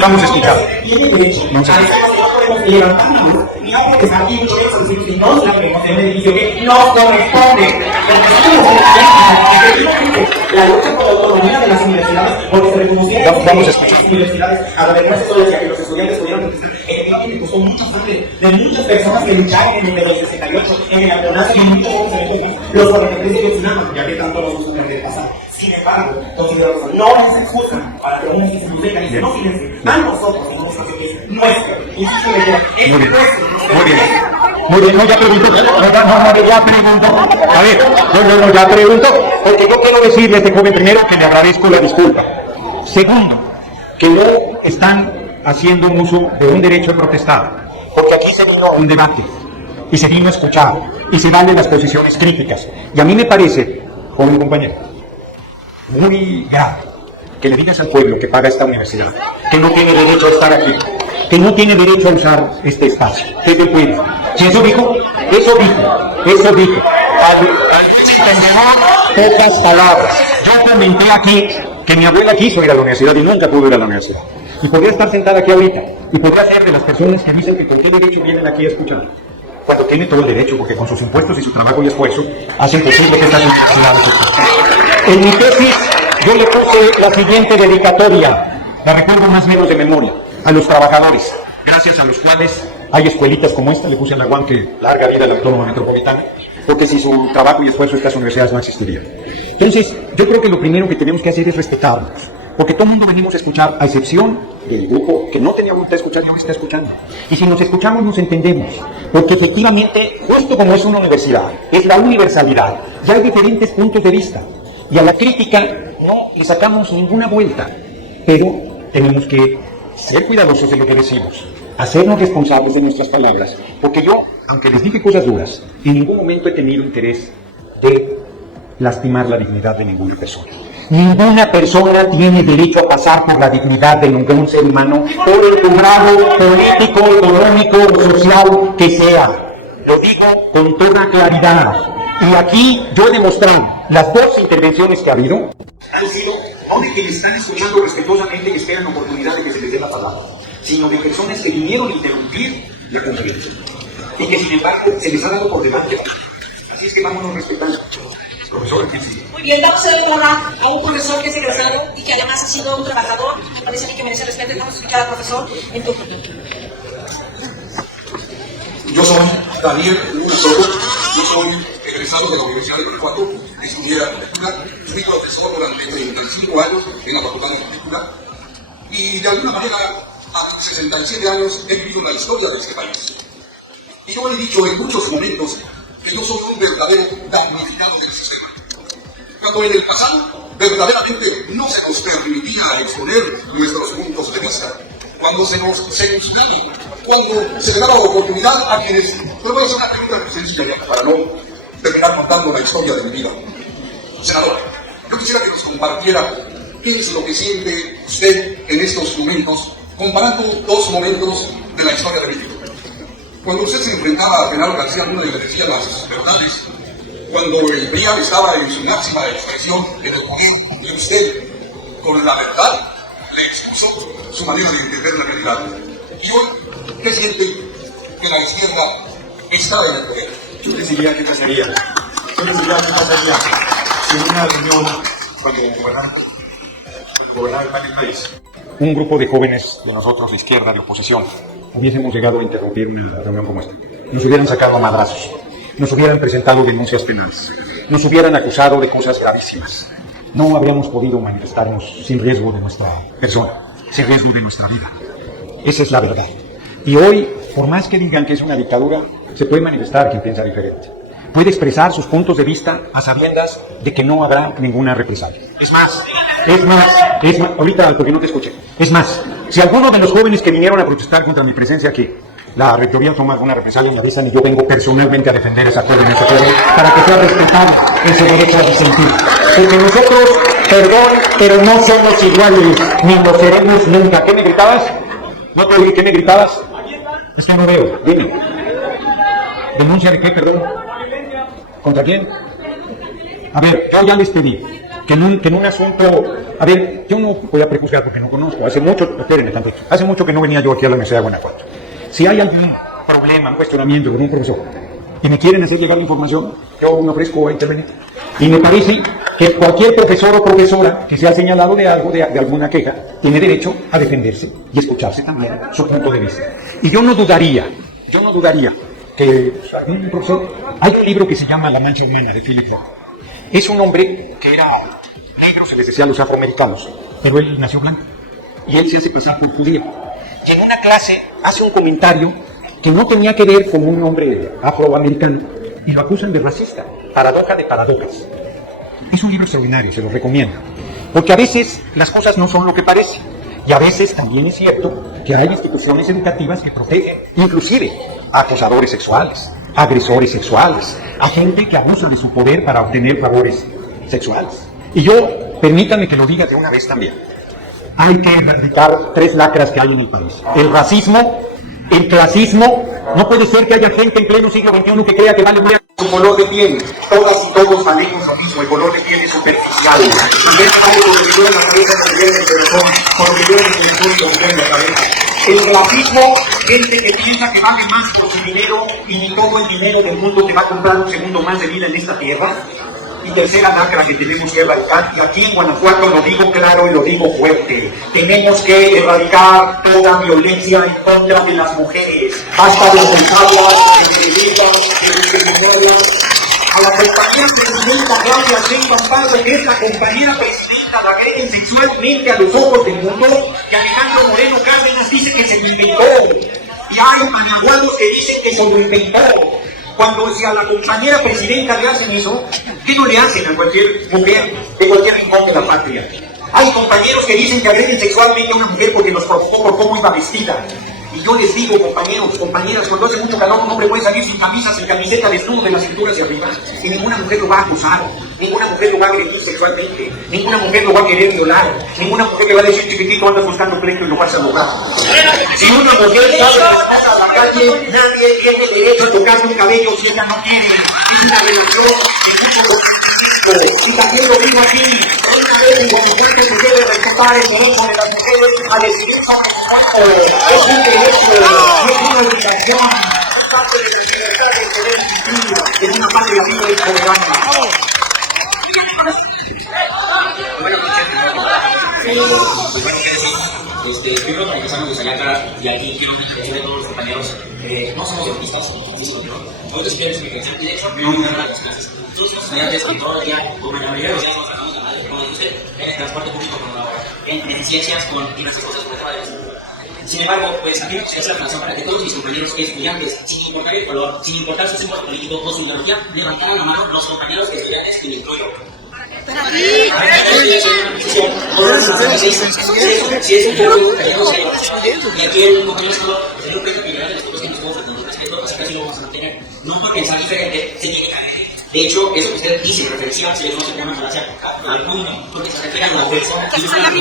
Vamos a escuchar. Tiene derecho a eso no podemos levantar la mano ni a protestar aquí mucho eso, si no sabemos en el edificio que nos corresponde. La lucha por la autonomía de las universidades, porque se reconocieron las universidades a la vergüenza social que los estudiantes pudieron efectivamente costó mucha sangre de muchas personas que lucharon en el 68, en el alconazo y en muchos otros eventos, los 43 de Vietnam, ya que tanto nos gusta ver pasar. Sin embargo, consideramos no es excusa para que unos que se busquen y no fíjense a nosotros, no es nuestro, insisto en ella, es nuestro. Muy bien, no, ya pregunto. Ya pregunto. A ver, ya pregunto. Porque yo quiero decirle a este joven primero que le agradezco la disculpa. Segundo, que no están haciendo un uso de un derecho a protestar. Porque aquí se vino a un debate. Y se vino a escuchar. Y se valen las posiciones críticas. Y a mí me parece, joven compañero, muy grave que le digas al pueblo que paga esta universidad que no tiene derecho a estar aquí, que no tiene derecho a usar este espacio. ¿Qué te puede? Si eso dijo. Entenderá pocas palabras. Yo comenté aquí que mi abuela quiso ir a la universidad y nunca pudo ir a la universidad. Y podría estar sentada aquí ahorita. Y podría ser de las personas que dicen que con qué derecho vienen aquí a escuchar. Cuando tiene todo el derecho, porque con sus impuestos y su trabajo y esfuerzo hacen posible que estas universidades existan. En mi tesis yo le puse la siguiente dedicatoria, la recuerdo más o menos de memoria, a los trabajadores, gracias a los cuales hay escuelitas como esta. Le puse al aguante larga vida a la Autónoma Metropolitana, porque sin su trabajo y esfuerzo estas universidades no existirían. Entonces, yo creo que lo primero que tenemos que hacer es respetarnos, porque todo el mundo venimos a escuchar, a excepción del grupo que no tenía voluntad de escuchar y ahora está escuchando. Y si nos escuchamos, nos entendemos, porque efectivamente, justo como es una universidad, es la universalidad, ya hay diferentes puntos de vista, y a la crítica no le sacamos ninguna vuelta, pero tenemos que ser cuidadosos de lo que decimos, hacernos responsables de nuestras palabras, porque yo, aunque les dije cosas duras, en ningún momento he tenido interés de lastimar la dignidad de ninguna persona. Ninguna persona tiene derecho a pasar por la dignidad de ningún ser humano, por el grado político, económico o social que sea. Lo digo con toda claridad. Y aquí yo he demostrado las dos intervenciones que ha habido, han sido no de quienes están escuchando respetuosamente y esperan la oportunidad de que se les dé la palabra, sino de personas que vinieron a interrumpir la conferencia y que sin embargo se les ha dado por delante. Así es que vámonos respetando. Profesor, muy bien, vamos a dar la palabra a un profesor que es egresado y que además ha sido un trabajador. Me parece a mí que merece respeto. Vamos a escuchar al profesor en tu turno. Yo soy Daniel Luna Soto, yo soy egresado de la Universidad de Guanajuato, estudié arquitectura, fui profesor durante 35 años en la Facultad de Arquitectura y de alguna manera a 67 años he vivido la historia de este país. Y yo he dicho en muchos momentos que yo soy un verdadero damnificado del sistema. Cuando en el pasado verdaderamente no se nos permitía exponer nuestros puntos de vista, cuando se nos censuraba, cuando se le daba oportunidad a quienes... Pero voy a hacer una pregunta muy sencilla para no terminar contando la historia de mi vida. Senador, yo quisiera que nos compartiera qué es lo que siente usted en estos momentos, comparando dos momentos de la historia de México. Cuando usted se enfrentaba a Genaro García Luna y le decía las verdades, cuando el PRIAN estaba en su máxima expresión en el poder, y usted, con la verdad, le expuso su manera de entender la realidad. Y hoy, ¿qué siente que la izquierda está en el poder? Yo les diría qué pasaría. Si en una reunión, cuando gobernaba el país, un grupo de jóvenes de nosotros, de izquierda, de oposición, hubiésemos llegado a interrumpir una reunión como esta, nos hubieran sacado a madrazos, nos hubieran presentado denuncias penales, nos hubieran acusado de cosas gravísimas. No habríamos podido manifestarnos sin riesgo de nuestra persona, sin riesgo de nuestra vida. Esa es la verdad. Y hoy, por más que digan que es una dictadura, se puede manifestar quien piensa diferente. Puede expresar sus puntos de vista a sabiendas de que no habrá ninguna represalia. Es más, ahorita porque no te escuché. Es más, si alguno de los jóvenes que vinieron a protestar contra mi presencia aquí, la rectoría toma alguna represalia, me avisan y yo vengo personalmente a defender a esa joven, para que sea respetado ese derecho a disentir. Porque nosotros, perdón, pero no somos iguales, ni lo seremos nunca. ¿Qué me gritabas? No te oí, ¿qué me gritabas? Es que no veo, dime. ¿Denuncia de qué, perdón? ¿Contra quién? A ver, yo ya les pedí que en un asunto... A ver, yo no voy a prejuzgar porque no conozco. Hace mucho que no venía yo aquí a la Universidad de Guanajuato. Si hay algún problema, un cuestionamiento con un profesor y me quieren hacer llegar la información, yo me ofrezco a intervenir. Y me parece que cualquier profesor o profesora que sea señalado de algo, de alguna queja, tiene derecho a defenderse y escucharse también su punto de vista. Y yo no dudaría que un profesor... Hay un libro que se llama La mancha humana, de Philip Roth. Es un hombre que era negro, se les decía a los afroamericanos, pero él nació blanco. Y él se hace pasar por judío. Y en una clase hace un comentario que no tenía que ver con un hombre afroamericano y lo acusan de racista. Paradoja de paradojas. Es un libro extraordinario, se lo recomiendo. Porque a veces las cosas no son lo que parecen. Y a veces también es cierto que hay instituciones educativas que protegen, inclusive, a acosadores sexuales, a agresores sexuales, a gente que abusa de su poder para obtener favores sexuales. Y yo, permítanme que lo diga de una vez también. Hay que erradicar 3 lacras que hay en el país. El racismo, el clasismo. No puede ser que haya gente en pleno siglo XXI que crea que vale más su color de piel. Todas y todos valemos lo mismo. El color de piel es superficial. Y eso es lo que yo en la cabeza del corazón, por lo que yo en el público en la cabeza. El racismo, gente que piensa que vale más por su dinero y ni todo el dinero del mundo te va a comprar un segundo más de vida en esta tierra. Y tercera lacra que tenemos que erradicar, y aquí en Guanajuato lo digo claro y lo digo fuerte, tenemos que erradicar toda violencia en contra de las mujeres. Basta de ocultarlas, de agredirlas, de discriminarlas. A la compañera presidenta Claudia Sheinbaum Pardo, que es la compañera presidenta, la agreden sexualmente a los ojos del mundo, que Alejandro Moreno Cárdenas dice que se lo inventó. Y hay anahuados que dicen que se lo inventó. Cuando si a la compañera presidenta le hacen eso, ¿qué no le hacen a cualquier mujer de cualquier rincón de la patria? Hay compañeros que dicen que agreden sexualmente a una mujer porque los provocó por cómo iba vestida. Y yo les digo, compañeros, compañeras, cuando hace mucho calor un hombre puede salir sin camisas, sin camiseta, desnudo de la cintura hacia arriba. Y ninguna mujer lo va a acusar, ninguna mujer lo va a agredir sexualmente, ninguna mujer lo va a querer violar, ninguna mujer le va a decir, chiquitito, andas buscando pleito y lo vas a lograr. Si una mujer sale a la calle, nadie tiene derecho a tocarle el cabello si ella no quiere. Es una relación de mucho conflicto. Y también lo digo aquí, una vez en Guanajuato se debe respetar el derecho de las mujeres a decidir sobre su cuerpo. Es un derecho, no es una obligación. Es parte de las libertades de poder vivir en una patria libre y soberana. Primero para empezar nos gustaría y aquí quiero decirle a todos los compañeros, no somos autistas, nosotros estudiantes de educación y de hecho no nos dan las clases. Todos los estudiantes que todo el día, como la mayoría de los días nos tratamos de mal, como usted, en el transporte público, en deficiencias, con diversas cosas por detrás. Sin embargo, pues aquí se hace la relación para que todos mis compañeros estudiantes, sin importar el color, sin importar su símbolo político o su ideología, levantaran la mano los compañeros estudiantes que me incluyo. Si es un pueblo, y aquí el compañero solo sería un proyecto que de nosotros que nos podemos con respeto, así casi lo vamos a mantener. No por pensar diferente, se tiene que caer. De hecho, eso que usted dice, reflexiva, se le conoce como falacia al mundo, porque se refiere a una fuerza. Entonces, es una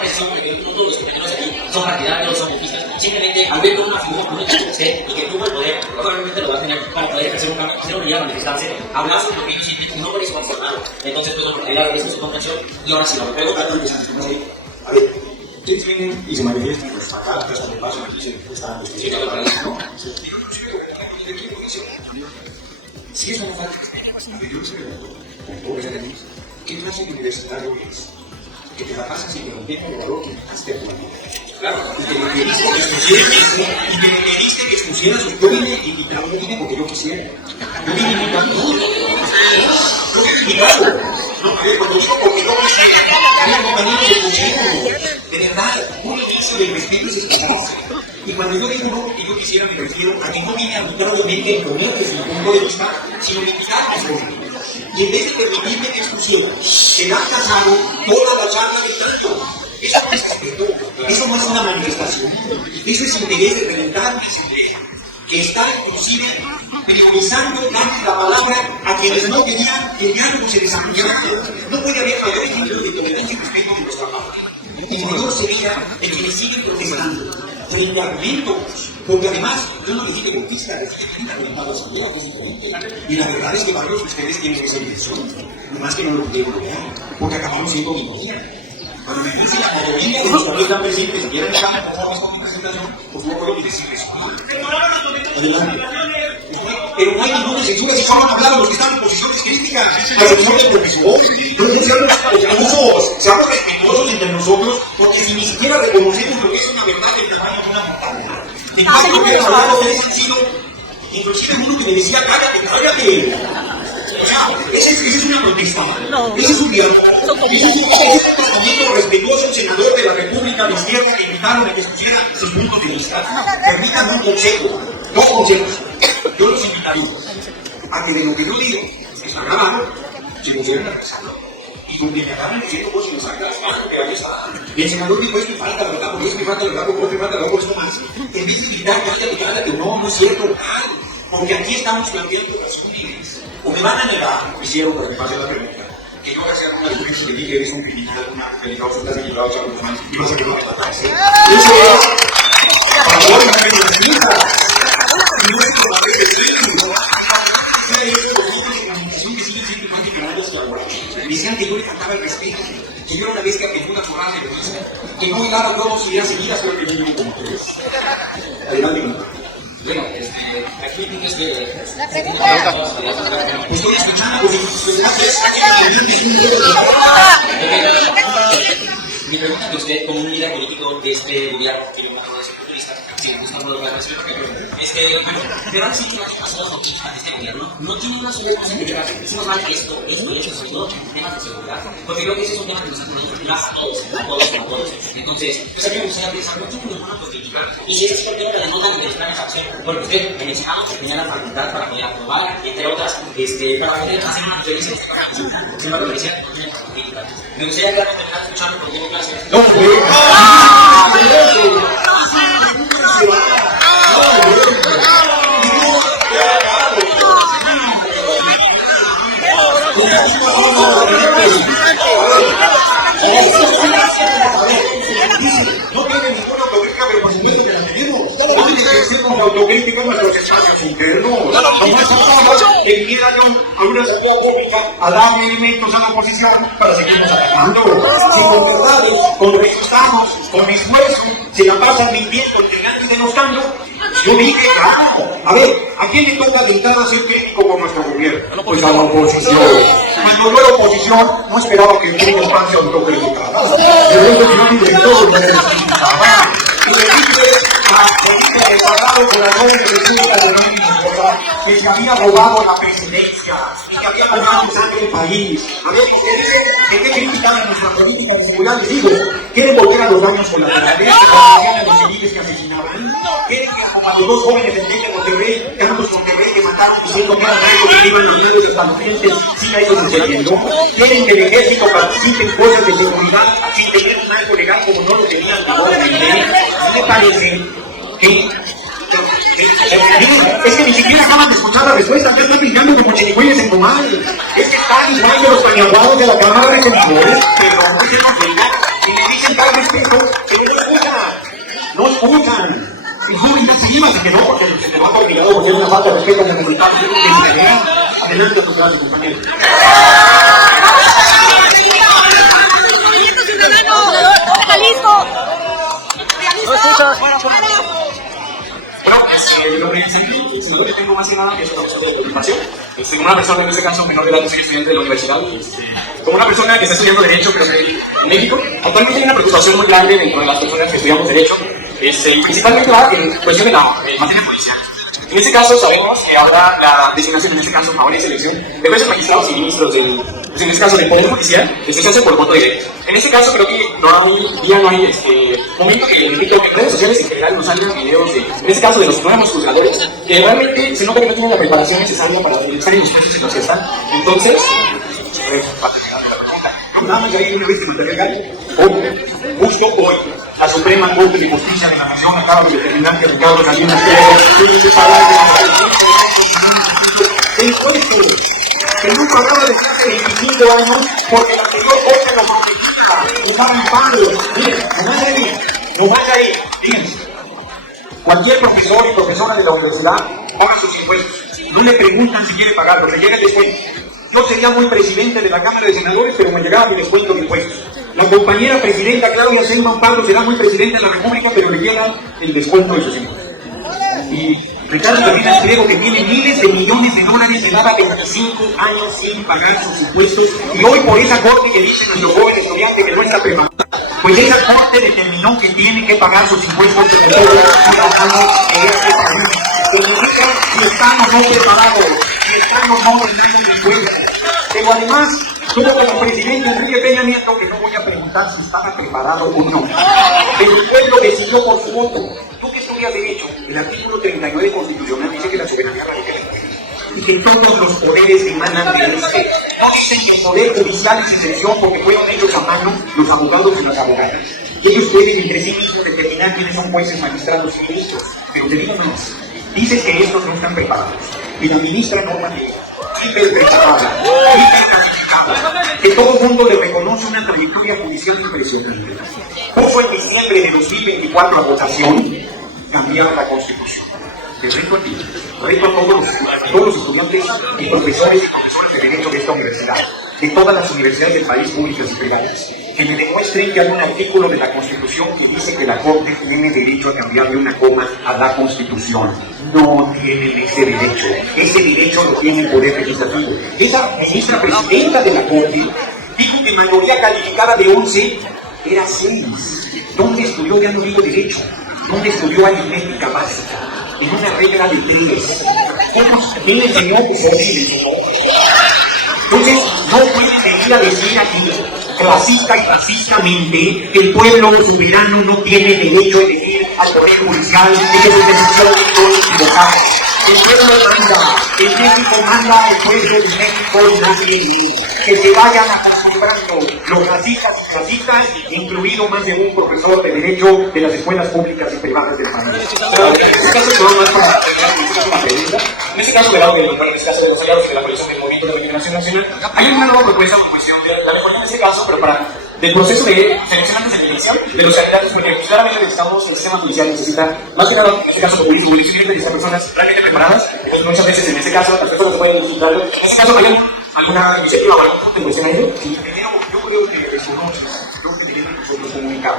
presión de que no todos los compañeros aquí son partidarios, son autistas. Simplemente, al ver como una figura como usted y que tuvo el poder, probablemente lo va a tener para poder hacer un cambio, hacer una unidad, manifestarse, hablar sobre lo que ellos sienten, no por eso conformado. Entonces, pues, esa es su comprensión. Y ahora sí, lo pego para todos los que a ver, ustedes vienen y se manifiestan con sus pancartas, con el paso, aquí se están justificando para eso, ¿no? Si eso no falta, a ver, yo no sé, con todo que se tenéis, ¿qué clase de universitario es? Que te la pasas interrumpiendo el valor que dejaste a tu amigo. Claro, y que me pediste que expusieras, yo vine invitado, no vine porque yo quisiera. Yo vine invitado, yo vine invitado. No, cuando yo, porque yo quisiera, había compañeros de cochero, de verdad, un inicio del respeto es expresarse. Y cuando yo digo no porque yo quisiera, me refiero a que no vine a arbitrariamente a imponerte su punto de vista, sino a invitar a su opinión. Y en vez de permitirme que expusiera, que has casado toda la charla del trato. Eso no es respeto, eso no es una manifestación, eso es interés representante que está inclusive priorizando darle la palabra a quienes no querían que el diálogo se desarrollara. No puede haber mayor ejemplo de tolerancia y respeto de nuestra parte. El mayor sería el que le siguen protestando frente a argumentos, porque además yo no le dije conquista, le dije que orientado a la asamblea, que es diferente. Y la verdad es que varios de ustedes tienen esa intención, nomás que no lo pudieron lograr, porque acabamos siendo minoría. Cuando me dice la mayoría de los que están presentes, si quieren estar conformes con mi presentación, pues no puedo ni decirles. Adelante. Pero no hay ninguna censura si solo han hablado los que están en posiciones críticas a la opinión del profesor. Entonces seamos respetuosos entre nosotros, porque si ni siquiera reconocemos lo que es una verdad del tamaño de una montaña. De cuatro que hablado ustedes han sido, inclusive uno que me decía, cállate, cállate. O sea, esa es una protesta. Ese es un diálogo. Ese es un tratamiento respetuoso a un senador de la República de izquierda que invitaron a que expusiera sus puntos de vista. Permítanme un consejo, dos consejos. Yo los invitaría a que de lo que yo digo, que está grabado, se consideren regresando. Y donde me acaben diciendo cosas y me sacan las manos, que ahí está. Y el senador dijo esto y falta, ¿verdad? Porque esto me falta, ¿verdad? Porque esto me falta, ¿verdad? Por esto más. En vez de invitar, que no es cierto. Porque aquí estamos planteando razones. O me van a negar, hicieron para que pase la pregunta, que yo haga una defensa que dije eres un criminal, una peligrosa, estás equivocado, y vas a quedar en la cárcel. Eso es, para favor, no me lo permita. Y no es que lo va a hacer de eso, los medios de comunicación que siguen siendo más declarados que ahora. Me decían que yo le faltaba el respeto, que yo era una vez que aprendí una chorrada de revista, que no hilaba globos y ideas seguidas, pero que yo viví como ustedes. Adelante, bueno, aquí tienes que... La pregunta. Estoy escuchando, mi pregunta que usted, como un líder político de este gobierno, que yo me acuerdo de ser futbolista, si me gusta por lo que es que, bueno, pero han sido años pasados con este gobierno, no tiene una sola cosa que llegar. Hicimos mal esto, sobre todo temas de seguridad, porque creo que ese es un tema que nos ha conocido a todos. Entonces, pues a mí me gustaría pensar, no tengo ninguna política, y si es el tema de la nota de los planes de acción, porque usted me mencionaba que tenía la facultad para poder aprobar, entre otras, para poder hacer una entrevista en esta campaña, sin embargo, me decía que no tenía política. Me gustaría que me dejara escuchar porque tengo clases. No tiene ninguna autocrítica, pero por supuesto que la tenemos. No tiene que ser como autocrítica en nuestros espacios internos. Nomás estamos que viniera yo a una sociedad pública a darle elementos a la oposición para seguirnos atacando. Si con verdades, con resultados, con esfuerzo, se la pasan mintiendo, entregando y denostando, yo dije, claro, a ver, ¿a quién le toca de entrada ser crítico con nuestro gobierno? Pues a la oposición. Cuando yo era oposición, no esperaba que tuviera instancia autocriticada. Yo era oposición director de la criticaba. Y le dije el sagrado corazón de República de México que se había robado la presidencia y que había ganado sangre el país. A ver, ¿de qué critican nuestra política de seguridad? Les digo, ¿quieren volver a los daños colaterales? ¿A los civiles que asesinaban? ¿Quieren que a los dos jóvenes del de Monterrey, Carlos Monterrey, que mataron diciendo que eran narcos que iban los medios estadounidenses, siga eso sucediendo? ¿Quieren que el ejército participe en fuerzas de seguridad sin tener un marco legal como no lo tenían ahora? Me parece que es que ni siquiera acaban de escuchar la respuesta, ya están brincando como chirigüeyes en comal. Es que están igual que los paniaguados de la Cámara de Control, que no se nos vengan y le dicen tal respeto, pero no escuchan. Y Julio ya seguimos, se quedó porque se te va a obligado por ser una falta de respeto a los resultados que se vean. Adelante a tu clase, compañero. senador, yo tengo más que nada que es una cuestión de preocupación. Como una persona, en este caso, menor de edad, yo soy estudiante de la universidad, como una persona que está estudiando Derecho, pero en México, actualmente hay una preocupación muy grande dentro de las personas que estudiamos Derecho, principalmente va en cuestión de la materia policial. En este caso sabemos que ahora la designación, en este caso ahora es elección de jueces, magistrados y ministros del, pues en este caso del Poder Judicial, se hace por voto directo. En este caso creo que no hay momento que en redes sociales en general nos salgan videos de, en este caso de los nuevos juzgadores, que realmente se nota que no tienen la preparación necesaria para estar en los puestos en los que están. Entonces, nada más hay una vez que material legal. Justo hoy, la Suprema Corte de Justicia de la Nación acaba de determinar que Ricardo Salinas tiene que pagar el impuesto que no pagaba desde hace 25 años porque la anterior Corte lo protegía, estaba en paro. Miren, nomás ahí, fíjense. Cualquier profesor y profesora de la universidad paga sus impuestos. No le preguntan si quiere pagarlo, le llega el descuento. Yo sería muy presidente de la Cámara de Senadores, pero me llegaba mi descuento de impuestos. La compañera presidenta Claudia Sheinbaum Pardo será muy presidenta de la República, pero le llega el descuento de sus impuestos. Y Ricardo Salinas Pliego, que tiene miles de millones de dólares, se daba 25 años sin pagar sus impuestos. Y hoy por esa corte que dice nuestro joven estudiante que no está preparado, pues esa corte determinó que tiene que pagar sus impuestos de todos los ciudadanos de este país. Significa si estamos no preparados, si estamos no ordenando impuestos. Pero además, yo como presidente Enrique Peña Nieto, que no voy a preguntar si estaba preparado o no. El pueblo decidió por su voto. Tú que estudias Derecho, el artículo 39 constitucional dice que la soberanía radica en el pueblo y que todos los poderes emanan de usted. No dicen que el poder judicial es excepción porque fueron hechos a mano los abogados y las abogadas. Y ellos pueden entre sí mismos determinar quiénes son jueces, magistrados y ministros. Pero te digo más, dices que estos no están preparados. Y la ministra Norma Piña, hiper preparada, hiper calificada, que todo el mundo le reconoce una trayectoria judicial impresionante, puso en diciembre de 2024 a votación cambiar la Constitución. Te reto a ti, reto a todos los estudiantes y profesores y profesoras de Derecho de esta universidad, de todas las universidades del país, públicas y privadas, que me demuestren que hay un artículo de la Constitución que dice que la Corte tiene derecho a cambiarle una coma a la Constitución. No tienen ese derecho lo tiene el Poder Legislativo. Esa ministra presidenta de la Corte dijo que mayoría calificada de 11 era 6. ¿Dónde estudió? Ya no digo derecho. ¿Dónde estudió aritmética básica? En una regla de 3. ¿Quién le enseñó? Pues hoy le enseñó. Entonces, no pueden venir a decir aquí, clasista y racistamente, que el pueblo soberano no tiene derecho a elegir al Poder Judicial y que sus decisiones son equivocadas. El pueblo manda, el México manda al pueblo de México y nadie. Que se vayan acostumbrando los racistas y racistas, incluido más de un profesor de Derecho de las escuelas públicas y privadas del país. En este caso, en este caso de los aliados y de la coalición del Movimiento de Regeneración Nacional, hay una nueva propuesta de oposición de la mejoría en este caso, pero del proceso de selección antes de la elección de los candidatos, porque claramente necesitamos, el sistema judicial necesita, más que nada, en este caso, populismo, elección de personas realmente preparadas, pues muchas veces en este caso las personas pueden identificar. En este caso, ¿hay alguna iniciativa o algo que cuestiona ello? Sí, primero, yo creo que desconoces, creo que tenemos nosotros comunicado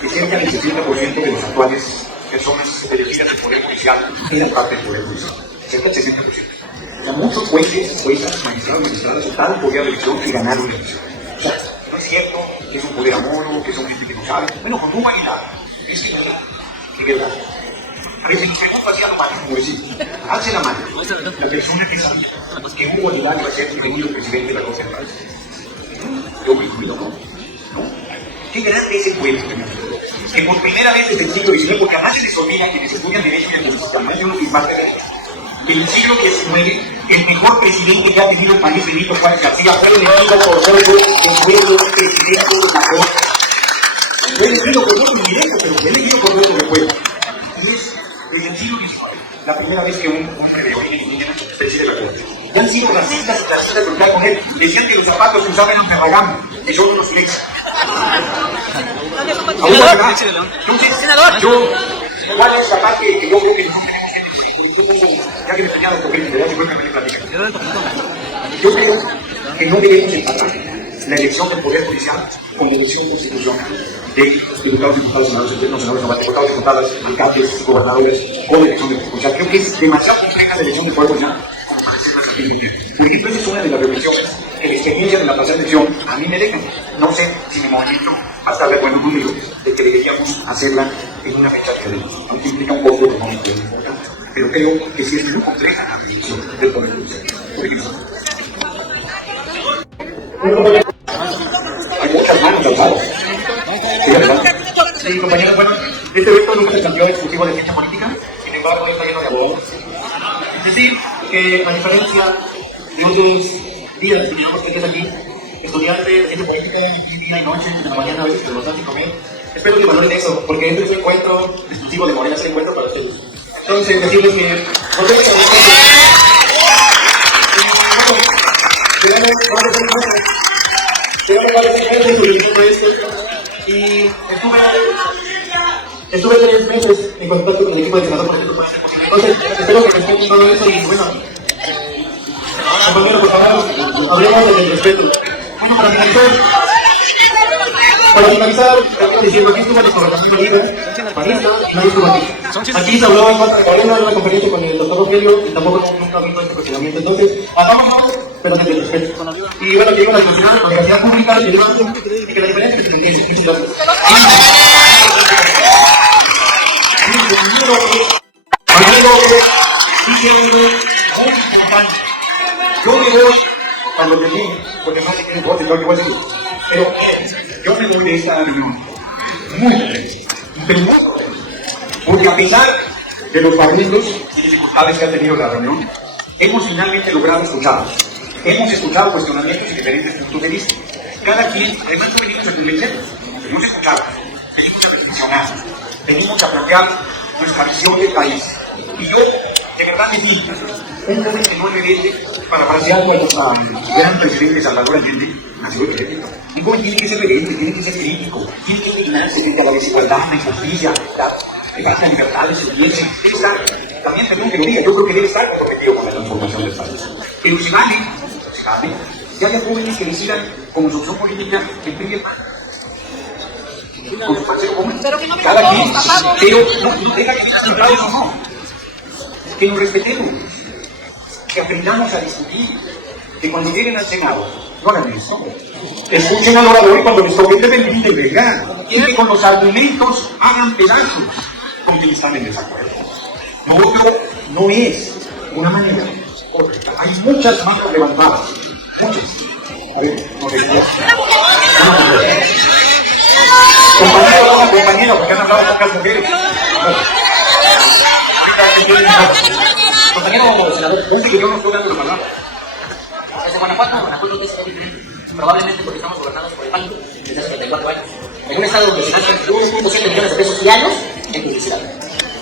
que cerca del 60% de las actuales personas elegidas del Poder Judicial eran parte del Poder Judicial. Cerca del 60%. O sea, muchos jueces, juezas, magistrados, magistradas están por vía de elección y ganaron la elección. O sea, no es cierto que es un poder amoro, que son gente que no sabe. Bueno, con humanidad, es que de verdad. A veces nos pregunto hacia lo malo, como decir, alce la mano. La persona que sabe que Hugo Aguilar iba a ser bienvenido presidente de la Corte del país. Yo me incluido, ¿no? Qué grande es el pueblo, que por primera vez desde el siglo XIX, porque además se les olvida a quienes estudian Derecho y Administración, más de uno que parte de Derecho, que en el siglo XIX, el mejor presidente que ha tenido el país, Benito Juárez García, fue elegido por todo el pueblo presidente de la Corte. Fue elegido por voto indirecto, pero fue elegido por voto del pueblo. Y es desde el siglo XIX la primera vez que un hombre de origen indígena preside la Corte. Ya han sido racistas y racistas por estar con él. Decían que los zapatos que usaban eran ferragamo, que son unos flex. Entonces, yo, igual es la parte que yo creo que ya que me tenía autocrítica, ya que fue que me platican. Yo creo que no debemos empatar la elección del Poder Judicial como elección constitucional de diputados, diputadas, senadores, diputados, diputadas, alcaldes, gobernadores, o de elección del Poder Judicial. Creo que es demasiado compleja la elección del Poder Judicial como para ser más simple. Por ejemplo, esa es una de las reflexiones que la experiencia de la pasada elección a mí me deja. No sé si mi movimiento va a estar de acuerdo conmigo de que deberíamos hacerla en una fecha diferente, aunque implica un costo económico importante. Pero creo que sí es muy compleja la elección del Poder Judicial. Por ejemplo, hay muchas manos alzadas. Sí, compañeros, bueno, este evento nunca se cambió exclusivo de ciencia política, sin embargo, está lleno de abogados. Es decir, que a diferencia de otros días que teníamos gente aquí, estudiantes de ciencia política, día y noche, en la mañana a veces que los hacen comer, espero que valoren eso, porque este es un encuentro exclusivo de Morena, es un encuentro para ustedes. Entonces, decirles que no tengo y estuve 3 meses en contacto con el equipo de senador por ejemplo. Entonces, espero que respeten todo eso y bueno, compañeros, por favor, hablemos del respeto. Bueno, para finalizar, diciendo que estuvo nuestro representante libre, panista, y nadie estuvo aquí. Aquí se habló en contra de Morena en una conferencia con el doctor Rogelio y tampoco nunca ha visto este cuestionamiento. Entonces, hagamos más, pero desde el respeto. Y bueno, que iba a solucionar la universidad pública que lleva y que la diferencia es que se entiende. Muchas gracias. Yo me voy cuando termine, porque más quieren votos, yo voy a seguir. Pero yo me voy de esta reunión muy contento, pero muy contento, porque a pesar de los barridos y dificultades que ha tenido la reunión, hemos finalmente logrado escuchar. Hemos escuchado cuestionamientos y diferentes puntos de vista. Cada quien, además no venimos a convencernos, venimos a escuchar, venimos a reflexionar, venimos a plantear nuestra visión del país. Y yo, de verdad que sí, un joven que no es rebelde, para parafrasear al gran presidente Salvador Allende, nació de Querétaro. Un joven tiene que ser rebelde, tiene que ser crítico, tiene que indignarse frente a la desigualdad, la injusticia, la libertad de experiencia. Debe estar, también tengo que lo diga, yo creo que debe estar comprometido con la transformación del país. Pero se vale que haya jóvenes que decidan como su opción política el PRI y el PAN. Con su partido común. Cada quien, pero no deja que digas centrales o no. Que nos respetemos, que aprendamos a discutir, que cuando lleguen al Senado no hagan eso. Escuchen al orador y cuando les toque de verdad, y que con los argumentos hagan pedazos con quienes están en desacuerdo. Lo otro no es una manera correcta. Hay muchas manos levantadas. Muchas. A ver, compañero, porque han hablado pocas mujeres. Compañero senador, yo no estoy dando la palabra. Desde Guanajuato es diferente. Probablemente porque estamos gobernados por el PAN desde hace 34 años. En un estado donde se gastan 1.7 millones de pesos diarios en publicidad.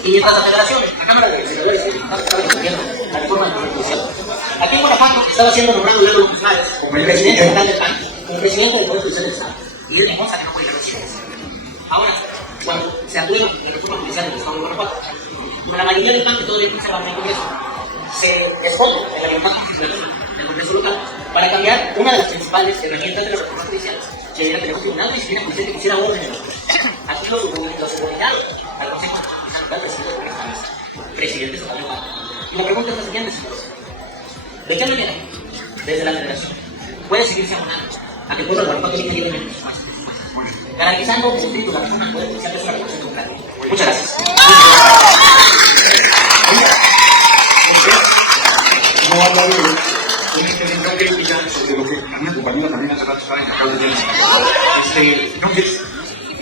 Y mientras la Federación, la Cámara de Senadores y Diputados estaba discutiendo la reforma del Poder Judicial. Aquí en Guanajuato estaba siendo nombrado Lelo González como el presidente general del PAN, como presidente del Poder Judicial del Estado. Y él demuestra que no puede recibir eso. Ahora, cuando se aprueba la reforma judicial del Estado de Guanajuato, la mayoría del PAN que todavía conserva en el Congreso se esconde en la voluntad del Congreso local para cambiar una de las principales herramientas de la reforma judicial, que era tener un tribunal de disciplina judicial que pusiera orden en el Congreso. Aquí lo subordinaron al Consejo Nacional del presidente del PAN. Y la pregunta es la siguiente, señores. ¿De qué manera, desde la Federación, puede seguirse abonando a que el pueblo de Guanajuato tenga libremente sus más? Garantizando que el espíritu de la reforma del Poder Judicial es una revolución democrática. Muchas gracias. No habla de una intervención crítica sobre lo que a mi compañera también hace rato estaba en la calle. Entonces,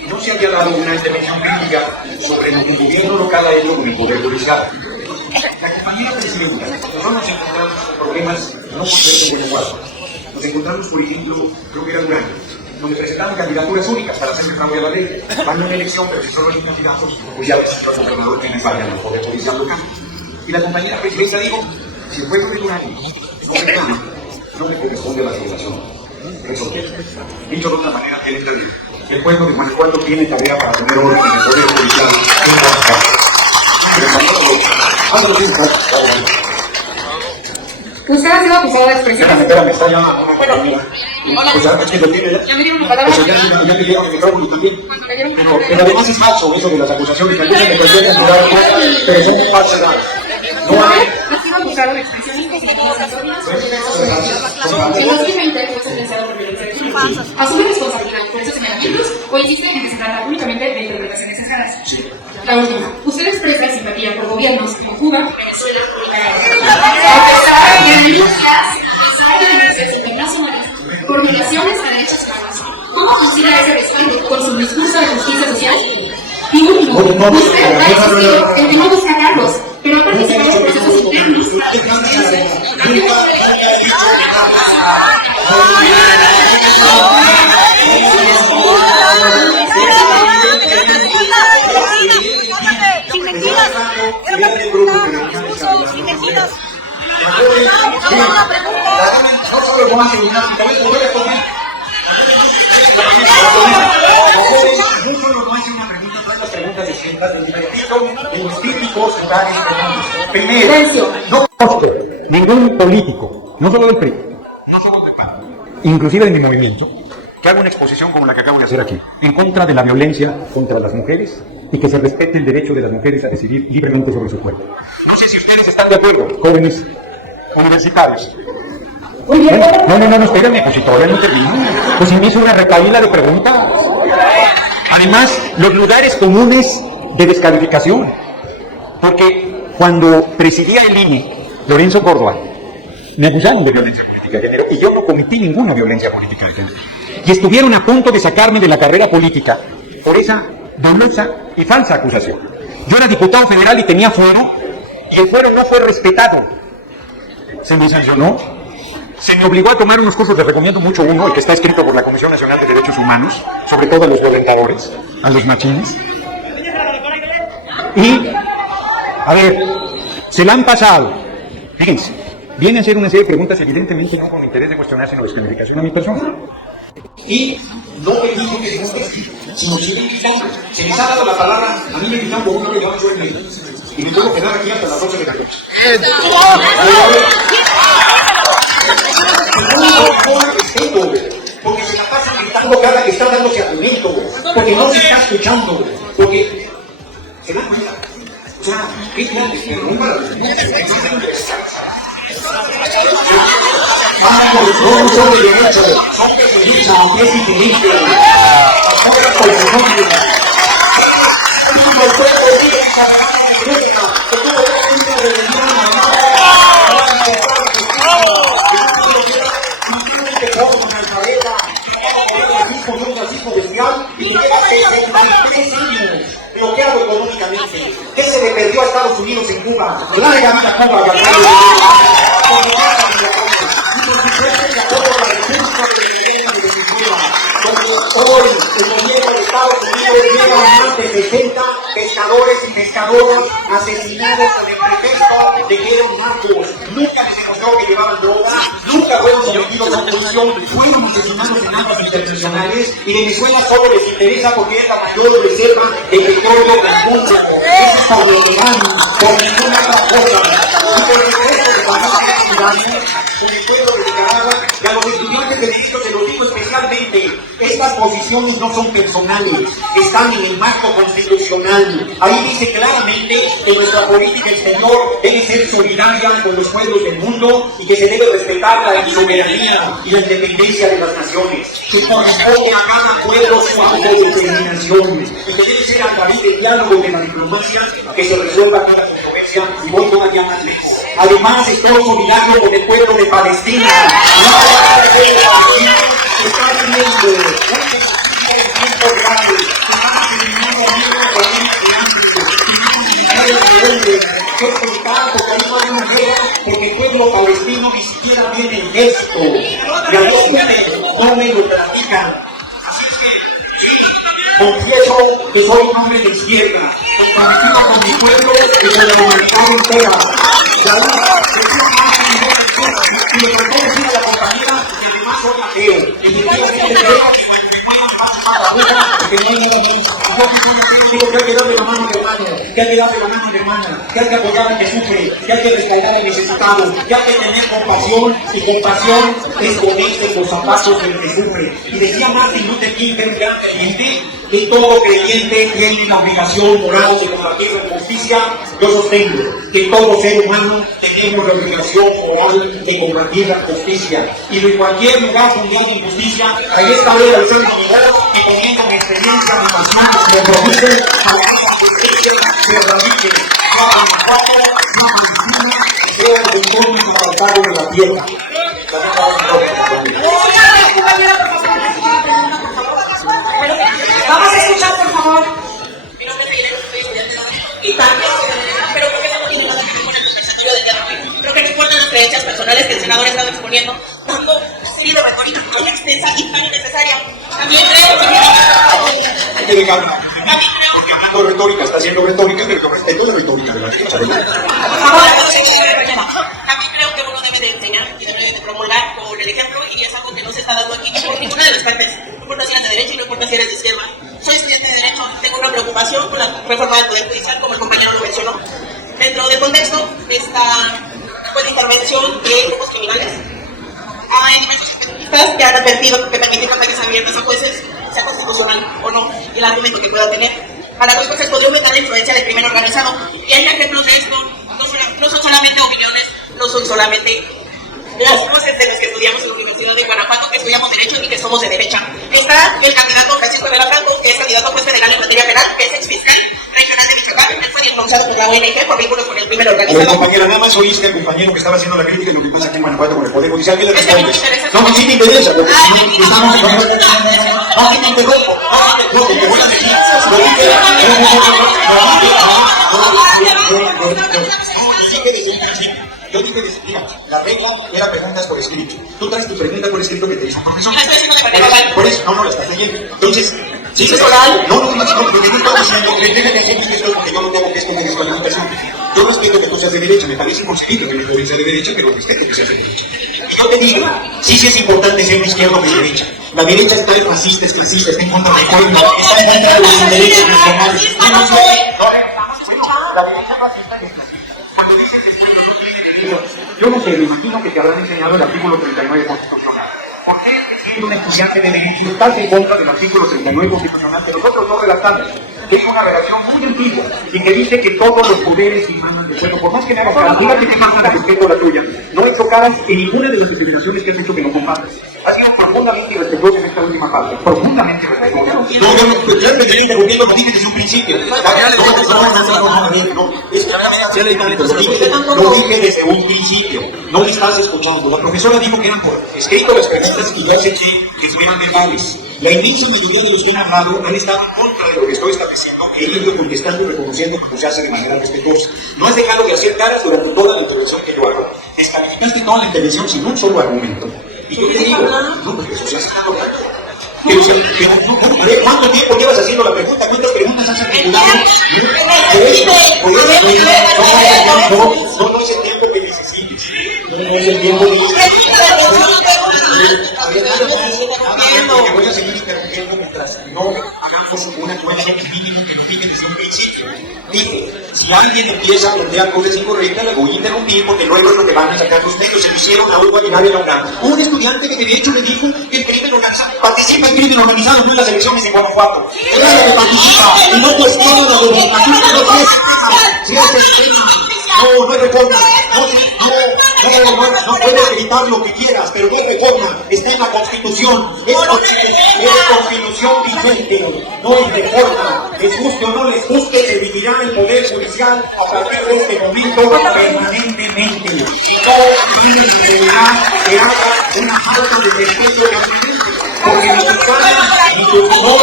no se había dado una intervención crítica sobre lo que el gobierno local ha hecho con el Poder Judicial. La compañera presidenta, nosotros nos encontramos con problemas no por ser en Guanajuato. Nos encontramos, por ejemplo, creo que era Durango, donde presentaron candidaturas únicas para hacer fraude a la ley. Van a una elección, pero si solo hay candidatos, pues ya los gobernadores tienen falla en el Poder Judicial local. Y la compañera presidenta dijo, si el pueblo de Durango no reclama, no le corresponde a la población resolver. Dicho de otra manera, tiene tarea. El pueblo de Guanajuato tiene tarea para tener orden en el Poder Judicial en Guanajuato. Usted ha sido acusado de expresiones. Espérame, está ya. Hola. O sea, es que lo tiene ya. Ya me dieron la palabra. O sea, ya me dieron el micrófono también. Pero además es falso eso de las acusaciones que algunos me consideran jurar, pero son falsedades. No hay. Ha sido acusado de expresiones discriminatorias que no tienen interés influenciado por violencia de género. ¿Asume responsabilidad por esos señalamientos o insiste en que se trata únicamente de interpretaciones cerradas? Sí. La última. Usted expresa simpatía por gobiernos como Cuba, Venezuela y Nicaragua. Y denuncias internacionales por violaciones a derechos humanos. ¿Cómo concilia ese respaldo con su discurso de justicia social? Y último, usted ha existido en que no busca cargos, pero ha participado en procesos internos para defenderse. Sin mentiras, sin mentiras. No solo no hace una, también no le tomé. No solo no hace una pregunta, todas las preguntas distintas del repito en los típicos lugares comunes. Primero, no conozco ningún político, no solo del PRI, no solo del PAN, inclusive de mi movimiento, que haga una exposición como la que acabo de hacer aquí, en contra de la violencia contra las mujeres y que se respete el derecho de las mujeres a decidir libremente sobre su cuerpo. No sé si ustedes están de acuerdo, jóvenes universitarios. No, espérame, pues si todavía no termino. Pues si me hizo una recaída de preguntas. Además, los lugares comunes de descalificación. Porque cuando presidía el INE, Lorenzo Córdoba, me acusaron de violencia política de género y yo no cometí ninguna violencia política de género. Y estuvieron a punto de sacarme de la carrera política por esa dolosa y falsa acusación. Yo era diputado federal y tenía fuero, y el fuero no fue respetado. Se me sancionó, se me obligó a tomar unos cursos, les recomiendo mucho uno, el que está escrito por la Comisión Nacional de Derechos Humanos, sobre todo a los violentadores, a los machines. Y, a ver, se la han pasado, fíjense, viene a hacer una serie de preguntas evidentemente no con interés de cuestionar, sino de descalificación a mi persona. Y no me dijo que no sino sigue invitando. Se les ha dado la palabra, a mí me invitan por uno que llama yo en medio. Y me puedo quedar aquí hasta las 12 de la noche. No respeto, porque se la pasa gritando cada que está dándose argumento, porque no se está escuchando, porque se da cuenta. O sea, es grande, pero no para los no son de derecho, son de derecha, aunque es diferente. Bloqueado económicamente. Él se le perdió a Estados Unidos en Cuba. Larga vida Cuba, hoy el gobierno de Estados Unidos lleva más de 60 pescadores y pescadoras asesinados con el pretexto de que eran narcos. Nunca les encontró que llevaban droga, nunca fueron sometidos a oposición, fueron asesinados en aguas internacionales y Venezuela solo les interesa porque es la mayor reserva de petróleo del mundo. Eso es por lo que dan, por ninguna otra cosa. Y por el resto de familias ciudadanas, con el pueblo de Nicaragua y a los estudiantes de derecho se los digo especialmente. Estas posiciones no son personales, están en el marco constitucional. Ahí dice claramente que nuestra política exterior debe ser solidaria con los pueblos del mundo y que se debe respetar la soberanía y la independencia de las naciones. Que corresponde a cada pueblo su autodeterminación y que debe ser a través del diálogo de la diplomacia que se resuelva cada controversia y voy todavía más lejos. Además, estoy solidario con el pueblo de Palestina. Está viviendo un tiempo grave, está terminando porque el pueblo palestino ni siquiera viene en esto, y a los ustedes no me lo platican. Así que confieso que soy un hombre de izquierda, comprometido con mi pueblo y con la humanidad entera. La lucha y le propongo decir a la compañera que además soy ateo, efectivamente creo que cuando me muevan va a porque no hay nada más. Digo que hay que darle la mano al hermano, que hay que darle la mano a la hermana, que hay que apoyar al que sufre, que hay que respaldar al necesitado, que hay que tener compasión, y compasión es ponerse en los zapatos del que sufre. Y decía Martin Luther King, que era un gran creyente, que todo creyente tiene la obligación moral de combatir la injusticia. Yo sostengo que todo ser humano tenemos la obligación moral de combatir la justicia. Y de cualquier lugar donde haya injusticia, ahí está la alzando mi voz y poniendo mi experiencia, mi pasión, mi compromiso para que la justicia se erradique. Sea Guanajuato, sea Palestina, sea el entorno para el pago de la tierra. Vamos a escuchar, por favor. Mi nombre es Irene, soy estudiante de y también pero creo que eso no tiene nada que ver con el conversatorio de día. Creo que no importan las creencias personales que el senador ha estado exponiendo, dando una serie de retórica tan extensa y tan innecesaria. También creo Hay que dejarla. Porque hablando de retórica, está haciendo retórica, pero yo respeto la retórica de la derecha, ¿verdad? También creo que uno debe de enseñar y debe de promulgar por el ejemplo, y es algo que no se está dando aquí por ninguna de las partes. No importa si eres de derecha y no importa si eres de izquierda. Soy estudiante de Derecho, tengo una preocupación con la reforma del Poder Judicial, como el compañero lo mencionó. Dentro del contexto de esta intervención de grupos criminales, hay diversos especialistas que han advertido que permitir campañas abiertas a jueces, sea constitucional o no, el argumento que pueda tener. Para los jueces podría aumentar la influencia del crimen organizado. Y hay ejemplos de esto, no son solamente opiniones, no son solamente las voces de los que estudiamos en la Universidad de Guanajuato, que estudiamos Derecho y que somos de derecha. Está el candidato Francisco Vera Franco, que es candidato a juez federal en materia penal, que es exfiscal regional de Michoacán. Él fue denunciado por la ONG por vínculos con el crimen organizado. Pero compañera, nada más oíste al compañero que estaba haciendo la crítica de lo que pasa aquí en Guanajuato con el Poder Judicial. ¿Qué le respondes? No, que sí te interesa. No, que te interrumpo. No, te voy a decir. Yo dije desde mira, la regla era preguntas por escrito. Tú traes tu pregunta por escrito que te hizo un profesor. La estoy haciendo de manera oral. Por eso, no la estás leyendo. Entonces, sí, es oral. No, porque tú estás diciendo, déjame decir esto porque yo no tengo que esconder esto a la Yo respeto que tú seas de derecha, me parece inconcebible que me pueda ser de derecha, pero respeto que seas de derecha. Y yo te digo, sí es importante ser de izquierda o de derecha. La derecha está es racista, es clasista, está en contra del pueblo, está en contra de los derechos nacionales. La derecha es racista y es clasista. Cuando dices yo no sé, me imagino que te habrán enseñado el artículo 39 constitucional. ¿Por qué, siendo un estudiante de derecho, estás en contra del artículo 39 constitucional que nosotros no redactamos? Que es una redacción muy antigua y que dice que todos los poderes emanan del pueblo. Por más que me hagas caso, diga que te falta de respeto a la tuya. No he hecho caras en ninguna de las discriminaciones que has hecho que no compartes. Has sido profundamente irrespetuoso en esta última parte. Profundamente irrespetuoso. No, yo me estoy interrumpiendo, lo dije desde un principio. No. Lo dije desde un principio. No me estás escuchando. La profesora dijo que eran por escrito las preguntas y yo acepté que fueran verbales. La inmensa mayoría de los que han hablado han estado en contra de lo que estoy estableciendo y he ido contestando y reconociendo como se hace de manera respetuosa. No has dejado de hacer caras durante toda la intervención que yo hago. Descalificaste toda la intervención sin un solo argumento. Y yo te digo, no, porque eso se hace hablando. ¿Cuánto tiempo llevas haciendo la pregunta? ¿Cuántas preguntas has repetido? No es el tiempo que necesites. No es el tiempo que porque voy a seguir interrumpiendo mientras no hagamos una cuenta mínimo que nos dije desde un principio. Dije, si alguien empieza a plantear cosas incorrectas, la voy a interrumpir porque luego es lo que van a sacar los medios. Se lo hicieron a un ordinario de la UNAM. Un estudiante que de hecho le dijo que el crimen organizado participa en crimen organizado, no en las elecciones en Guanajuato. Es la que participa y no cuestiona la democracia de los jueces. No hay reforma. No puedes gritar lo que quieras, pero no hay reforma. Está en la Constitución. Es Constitución vigente. No hay reforma. Les guste o no les guste, se dividirá el Poder Judicial a partir de este momento permanentemente. Y no tiene necesidad que haga una falta de respeto de aprender. Porque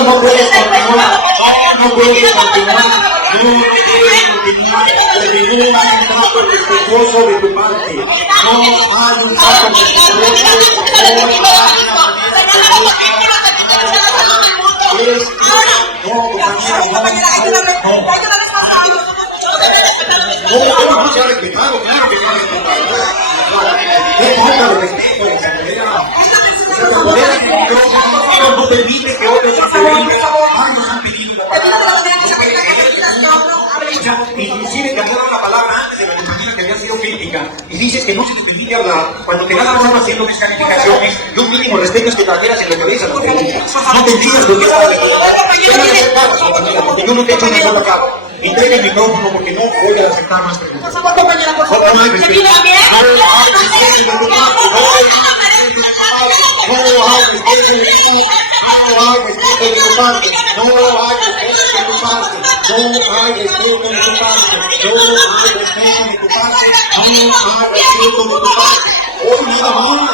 no puedes continuar. No puedes continuar. Porque no hay un trato respetuoso de tu parte. No hay un trato no se ha respetado, claro que se ha respetado. No falta de respeto, no no permite que otros intervengan. Nos han pedido la palabra. O sea, inclusive te han dado la palabra antes de la compañera que había sido crítica y dices que no se te permite hablar cuando te das la mano haciendo descalificaciones y un mínimo respeto es que trajeras en lo que dices a los periodistas. No te entiendes lo que está porque yo no te he hecho una sola cara. Entrega el micrófono porque no voy a aceptar más preguntas. Por favor, compañera, por favor. No hay respeto. No hay respeto de tu parte. No hay respeto de tu parte. No hay respeto de tu parte. No hay respeto de tu parte. No hay respeto de tu parte. No hay respeto de tu parte. No hay respeto de tu parte. Hoy nada más, una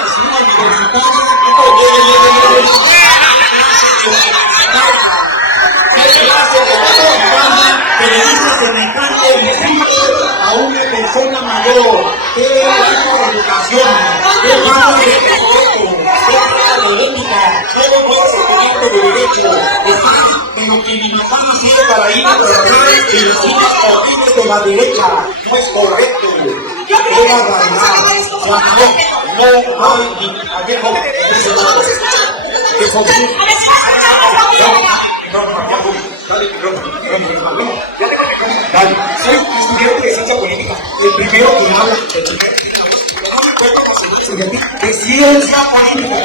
periodistas que me canten a una persona mayor, qué tipo de educación, qué falta de respeto, qué falta de ética, qué conocimiento de derecho, están en lo que mi mamá hacía para ir a trabajar y los hijos horribles de la derecha, no es correcto, qué barbaridad, no hay ni a qué joven, qué joven. Dale, soy estudiante de ciencia política, el primero que habla de ciencia política.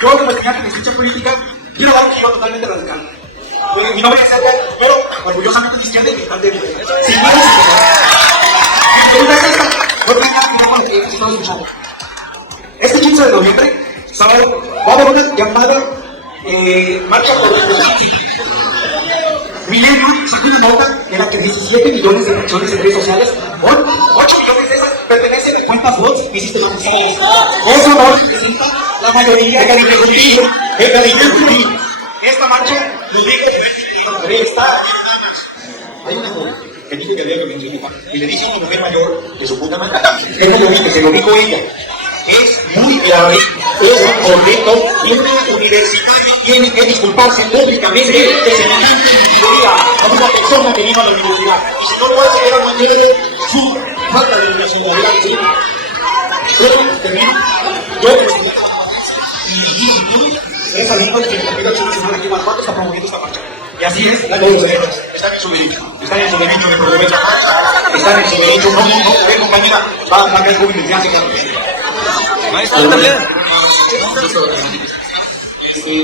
Yo como estudiante de ciencia política quiero dar un giro totalmente radical. Mi nombre es Sergio, pero orgullosamente de izquierda y militante de derecha. Sin miedo, sin miedo. Este 15 de noviembre, sábado, va a haber una llamada marcha por Millennium sacó una nota en la que 17 millones de menciones en redes sociales, 8 millones de esas pertenecen a cuentas bots y sistematizadas. Eso no representa la mayoría de Caribe contigo, de Caribe contigo. Esta marcha lo dijo el está. Hay una mujer que dijo que había que mencionar y le dice a una mujer mayor de su puta madre, que no lo dice, que lo dijo ella. Es muy grave, es correcto, y una universitaria tiene que disculparse públicamente de semejante mentiría a una persona que vino a la universidad. Y si no lo hace, era mañana su falta de nacionalidad. ¿Sí? Luego, termino. Yo, como estudiante de es alumno de la Universidad Nacional aquí en Guanajuato, está promoviendo esta marcha. Y así es, la ley están en su derecho. Están en su derecho de promover esta marcha. Están en su derecho, no, compañera, va a caer joven desde hace claro. Maestro, también.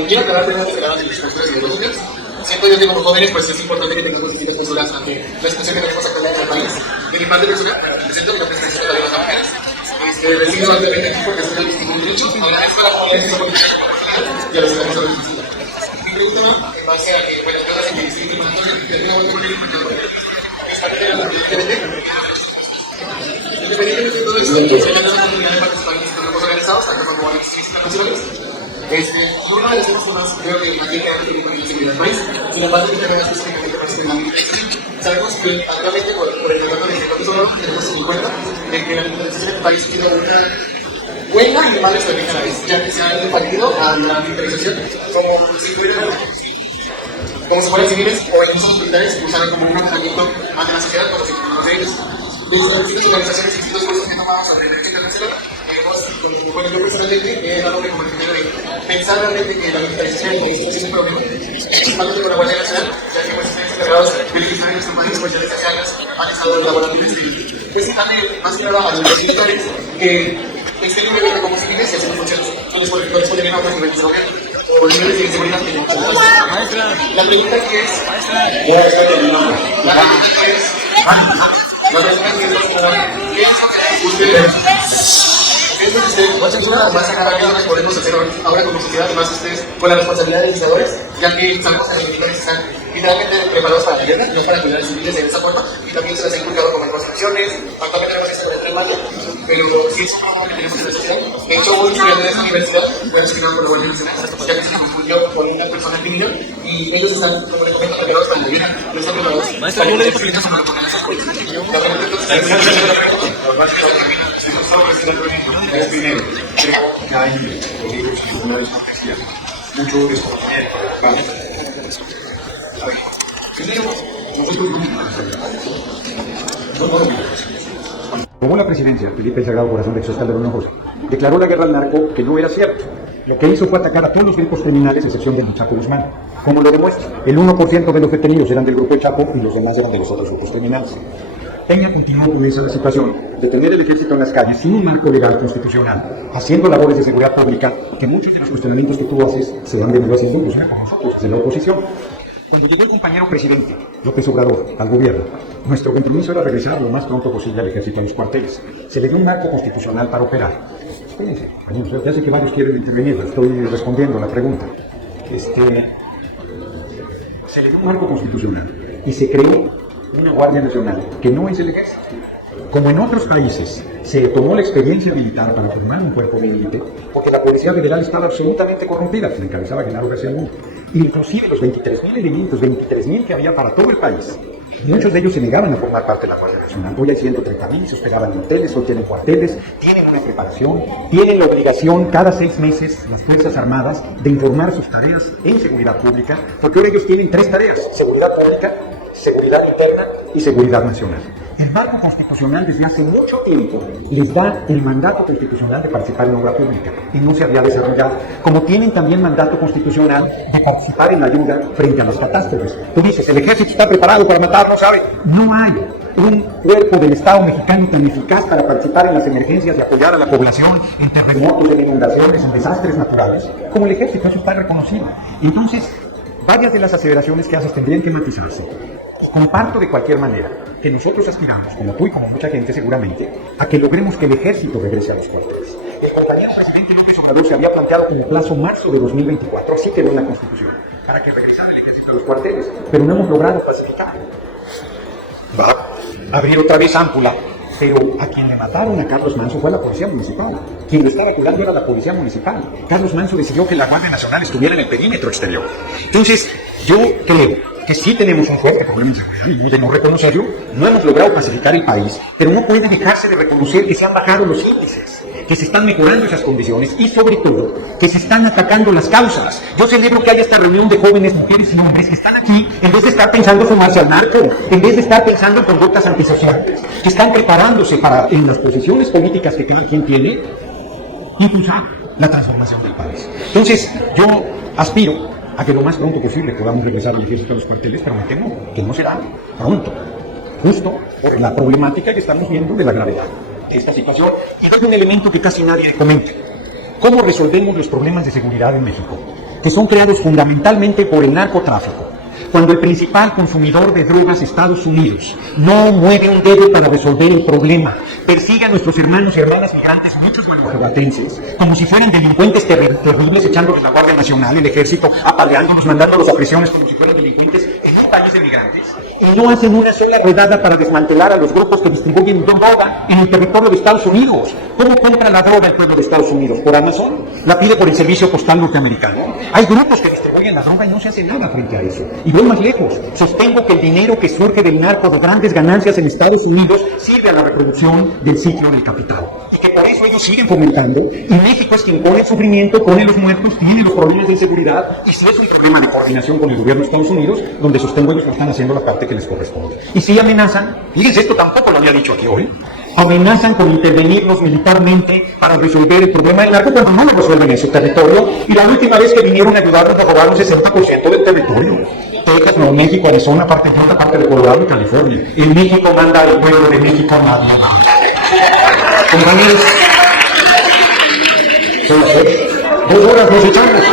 Quiero aclarar de las posturas ideológicas. Siento yo que como jóvenes pues es importante que tengamos distintas posturas ante la situación que tenemos actualmente en el país. De mi parte personal, presento mi nombre es Francisco Calderón Ángel. Resido actualmente aquí porque soy del Instituto de Derecho. Agradezco a la comunidad y a los ciudadanos de la universidad. Mi pregunta va en base a que, bueno, yo la seguí discriminatoria y de alguna manera porque independientemente de todo esto, se me da la oportunidad de participar en los organizados, tanto como en las internacionales. Una de las temas que más creo que aquí queda preocupa en la seguridad del país, y la parte que tenemos específicamente para el ámbito exterior. Sabemos que actualmente por el mandato del Estado Sonoro tenemos en cuenta de que la militarización del país tiene una buena y mala estrategia a la vez, ya que se ha impartido a la militarización como si fueran civiles o incluso militares que usaran como un argumento ante la sociedad como si fueran de ellos. Desde las distintas organizaciones y distintos cursos que tomamos sobre el derecho internacional, bueno, yo personalmente he dado como el primero de pensar realmente que la militarización es un problema, principalmente con la Guardia Nacional, ya que pues están encargados de militarizar en nuestro país, pues ya desde hace años han estado laboratorios y pues están más que nada a los militares que estén libremente como civiles y hacen funciones que corresponden a otros niveles de gobierno o niveles de seguridad que no. La pregunta aquí es, ¿qué es lo que ustedes más acá podemos hacer ahora como sociedad, más ustedes con la responsabilidad de legisladores, ya que sabemos que los militares están literalmente preparados para la guerra, no para cuidar a los civiles de esa forma, y también se les ha inculcado como en construcciones, actualmente tenemos esto con el Tren Maya, pero sí es un problema que tenemos en la sociedad. De hecho, un estudiante de esta universidad fue asesinado por la Guardia Nacional, ya que se confundió con una persona tímida, y ellos están, como les comento, preparados para la guerra, no están preparados. Maestro, ¿cómo le dijo que le están preparados para la es primero, creo que hay una desconfianza, mucho desconocimiento. Primero, nosotros no Tomó la presidencia, Felipe el Sagrado Corazón de Jesús Calderón Hinojosa, declaró la guerra al narco, que no era cierto. Lo que hizo fue atacar a todos los grupos criminales, a excepción del Chapo Guzmán. Como lo demuestra, el 1% de los detenidos eran del grupo del Chapo y los demás eran de los otros grupos criminales. Peña continuó con esa situación de tener el ejército en las calles sin un marco legal constitucional, haciendo labores de seguridad pública, que muchos de los cuestionamientos que tú haces se han venido haciendo inclusive con nosotros, desde la oposición. Cuando llegó el compañero presidente López Obrador al gobierno, nuestro compromiso era regresar lo más pronto posible al ejército a los cuarteles. Se le dio un marco constitucional para operar. Espérense, compañeros, ya sé que varios quieren intervenir, estoy respondiendo a la pregunta. Se le dio un marco constitucional y se creó una Guardia Nacional que no es el ejército. Como en otros países se tomó la experiencia militar para formar un cuerpo militar, porque la Policía Federal estaba absolutamente corrompida, se encabezaba Genaro García Luna. Inclusive los 23.000 elementos, 23.000 que había para todo el país, muchos de ellos se negaban a formar parte de la Guardia Nacional. Hoy hay 130.000, se hospedaban en hoteles, hoy tienen cuarteles, tienen una preparación, tienen la obligación cada 6 meses, las Fuerzas Armadas, de informar sus tareas en seguridad pública, porque ahora ellos tienen 3 tareas: seguridad pública, seguridad interna y seguridad nacional. El marco constitucional desde hace mucho tiempo les da el mandato constitucional de participar en obra pública y no se había desarrollado. Como tienen también mandato constitucional de participar en la ayuda frente a las catástrofes. Tú dices, el ejército está preparado para matar, no sabe. No hay un cuerpo del Estado mexicano tan eficaz para participar en las emergencias y apoyar a la población en terremotos, en inundaciones, en desastres naturales, como el ejército. Eso está reconocido. Entonces, varias de las aseveraciones que haces tendrían que matizarse. Comparto de cualquier manera que nosotros aspiramos, como tú y como mucha gente seguramente, a que logremos que el ejército regrese a los cuarteles. El compañero presidente López Obrador se había planteado como plazo marzo de 2024, así quedó en la Constitución, para que regresara el ejército a los cuarteles, pero no hemos logrado pacificar. Va a abrir otra vez ámpula, pero a quien le mataron a Carlos Manso fue la Policía Municipal. Quien lo estaba cuidando era la Policía Municipal. Carlos Manso decidió que la Guardia Nacional estuviera en el perímetro exterior. Entonces, yo creo que sí tenemos un fuerte problema de seguridad y de no reconocerlo. No hemos logrado pacificar el país, pero no puede dejarse de reconocer que se han bajado los índices, que se están mejorando esas condiciones y sobre todo que se están atacando las causas. Yo celebro que haya esta reunión de jóvenes, mujeres y hombres que están aquí en vez de estar pensando en sumarse al narco, en vez de estar pensando en conductas antisociales, que están preparándose para, en las posiciones políticas que cada quien tiene, impulsar la transformación del país. Entonces, yo aspiro a que lo más pronto posible podamos regresar al ejército a los cuarteles, pero me temo que no será pronto, justo por la problemática que estamos viendo de la gravedad de esta situación. Y doy un elemento que casi nadie comenta: ¿cómo resolvemos los problemas de seguridad en México, que son creados fundamentalmente por el narcotráfico? Cuando el principal consumidor de drogas, Estados Unidos, no mueve un dedo para resolver el problema, persigue a nuestros hermanos y hermanas migrantes, muchos guanajuatenses, como si fueran delincuentes terribles, echándoles la Guardia Nacional, el ejército, apaleándolos, mandándolos a prisiones como si fueran delincuentes en un país de migrantes. Y no hacen una sola redada para desmantelar a los grupos que distribuyen droga en el territorio de Estados Unidos. ¿Cómo compra la droga el pueblo de Estados Unidos? ¿Por Amazon? ¿La pide por el servicio postal norteamericano? Hay grupos que distribuyen la droga y no se hace nada frente a eso. Y voy más lejos. Sostengo que el dinero que surge del narco de grandes ganancias en Estados Unidos sirve a la reproducción del ciclo del capital. Y que por eso ellos siguen fomentando. Y México es quien pone el sufrimiento, pone los muertos, tiene los problemas de inseguridad. Y si es un problema de coordinación con el gobierno de Estados Unidos, donde sostengo ellos no están haciendo la parte que les corresponde. Y si amenazan, fíjense, esto tampoco lo había dicho aquí hoy, amenazan con intervenirnos militarmente para resolver el problema del narco cuando no lo resuelven en su territorio. Y la última vez que vinieron a ayudarnos a robar un 60% del territorio. Texas, Nuevo México, Arizona, parte de otra parte de Colorado y California. En México manda el pueblo de México a nadie más. Compañeros, son las 2 horas nos echamos.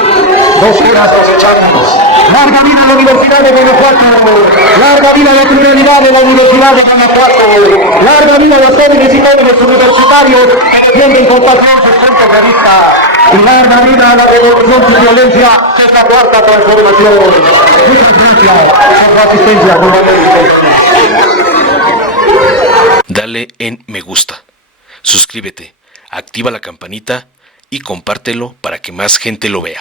2 horas nos echamos. ¡Larga vida a la Universidad de Guanajuato! ¡Larga vida a la pluralidad de la Universidad de Guanajuato! ¡Larga vida a los jóvenes y jóvenes universitarios que defienden con pasión su centro de vista! ¡Y larga vida a la revolución sin violencia, que es la cuarta transformación! Muchas gracias por su asistencia, compañeros. Dale en me gusta, suscríbete, activa la campanita y compártelo para que más gente lo vea.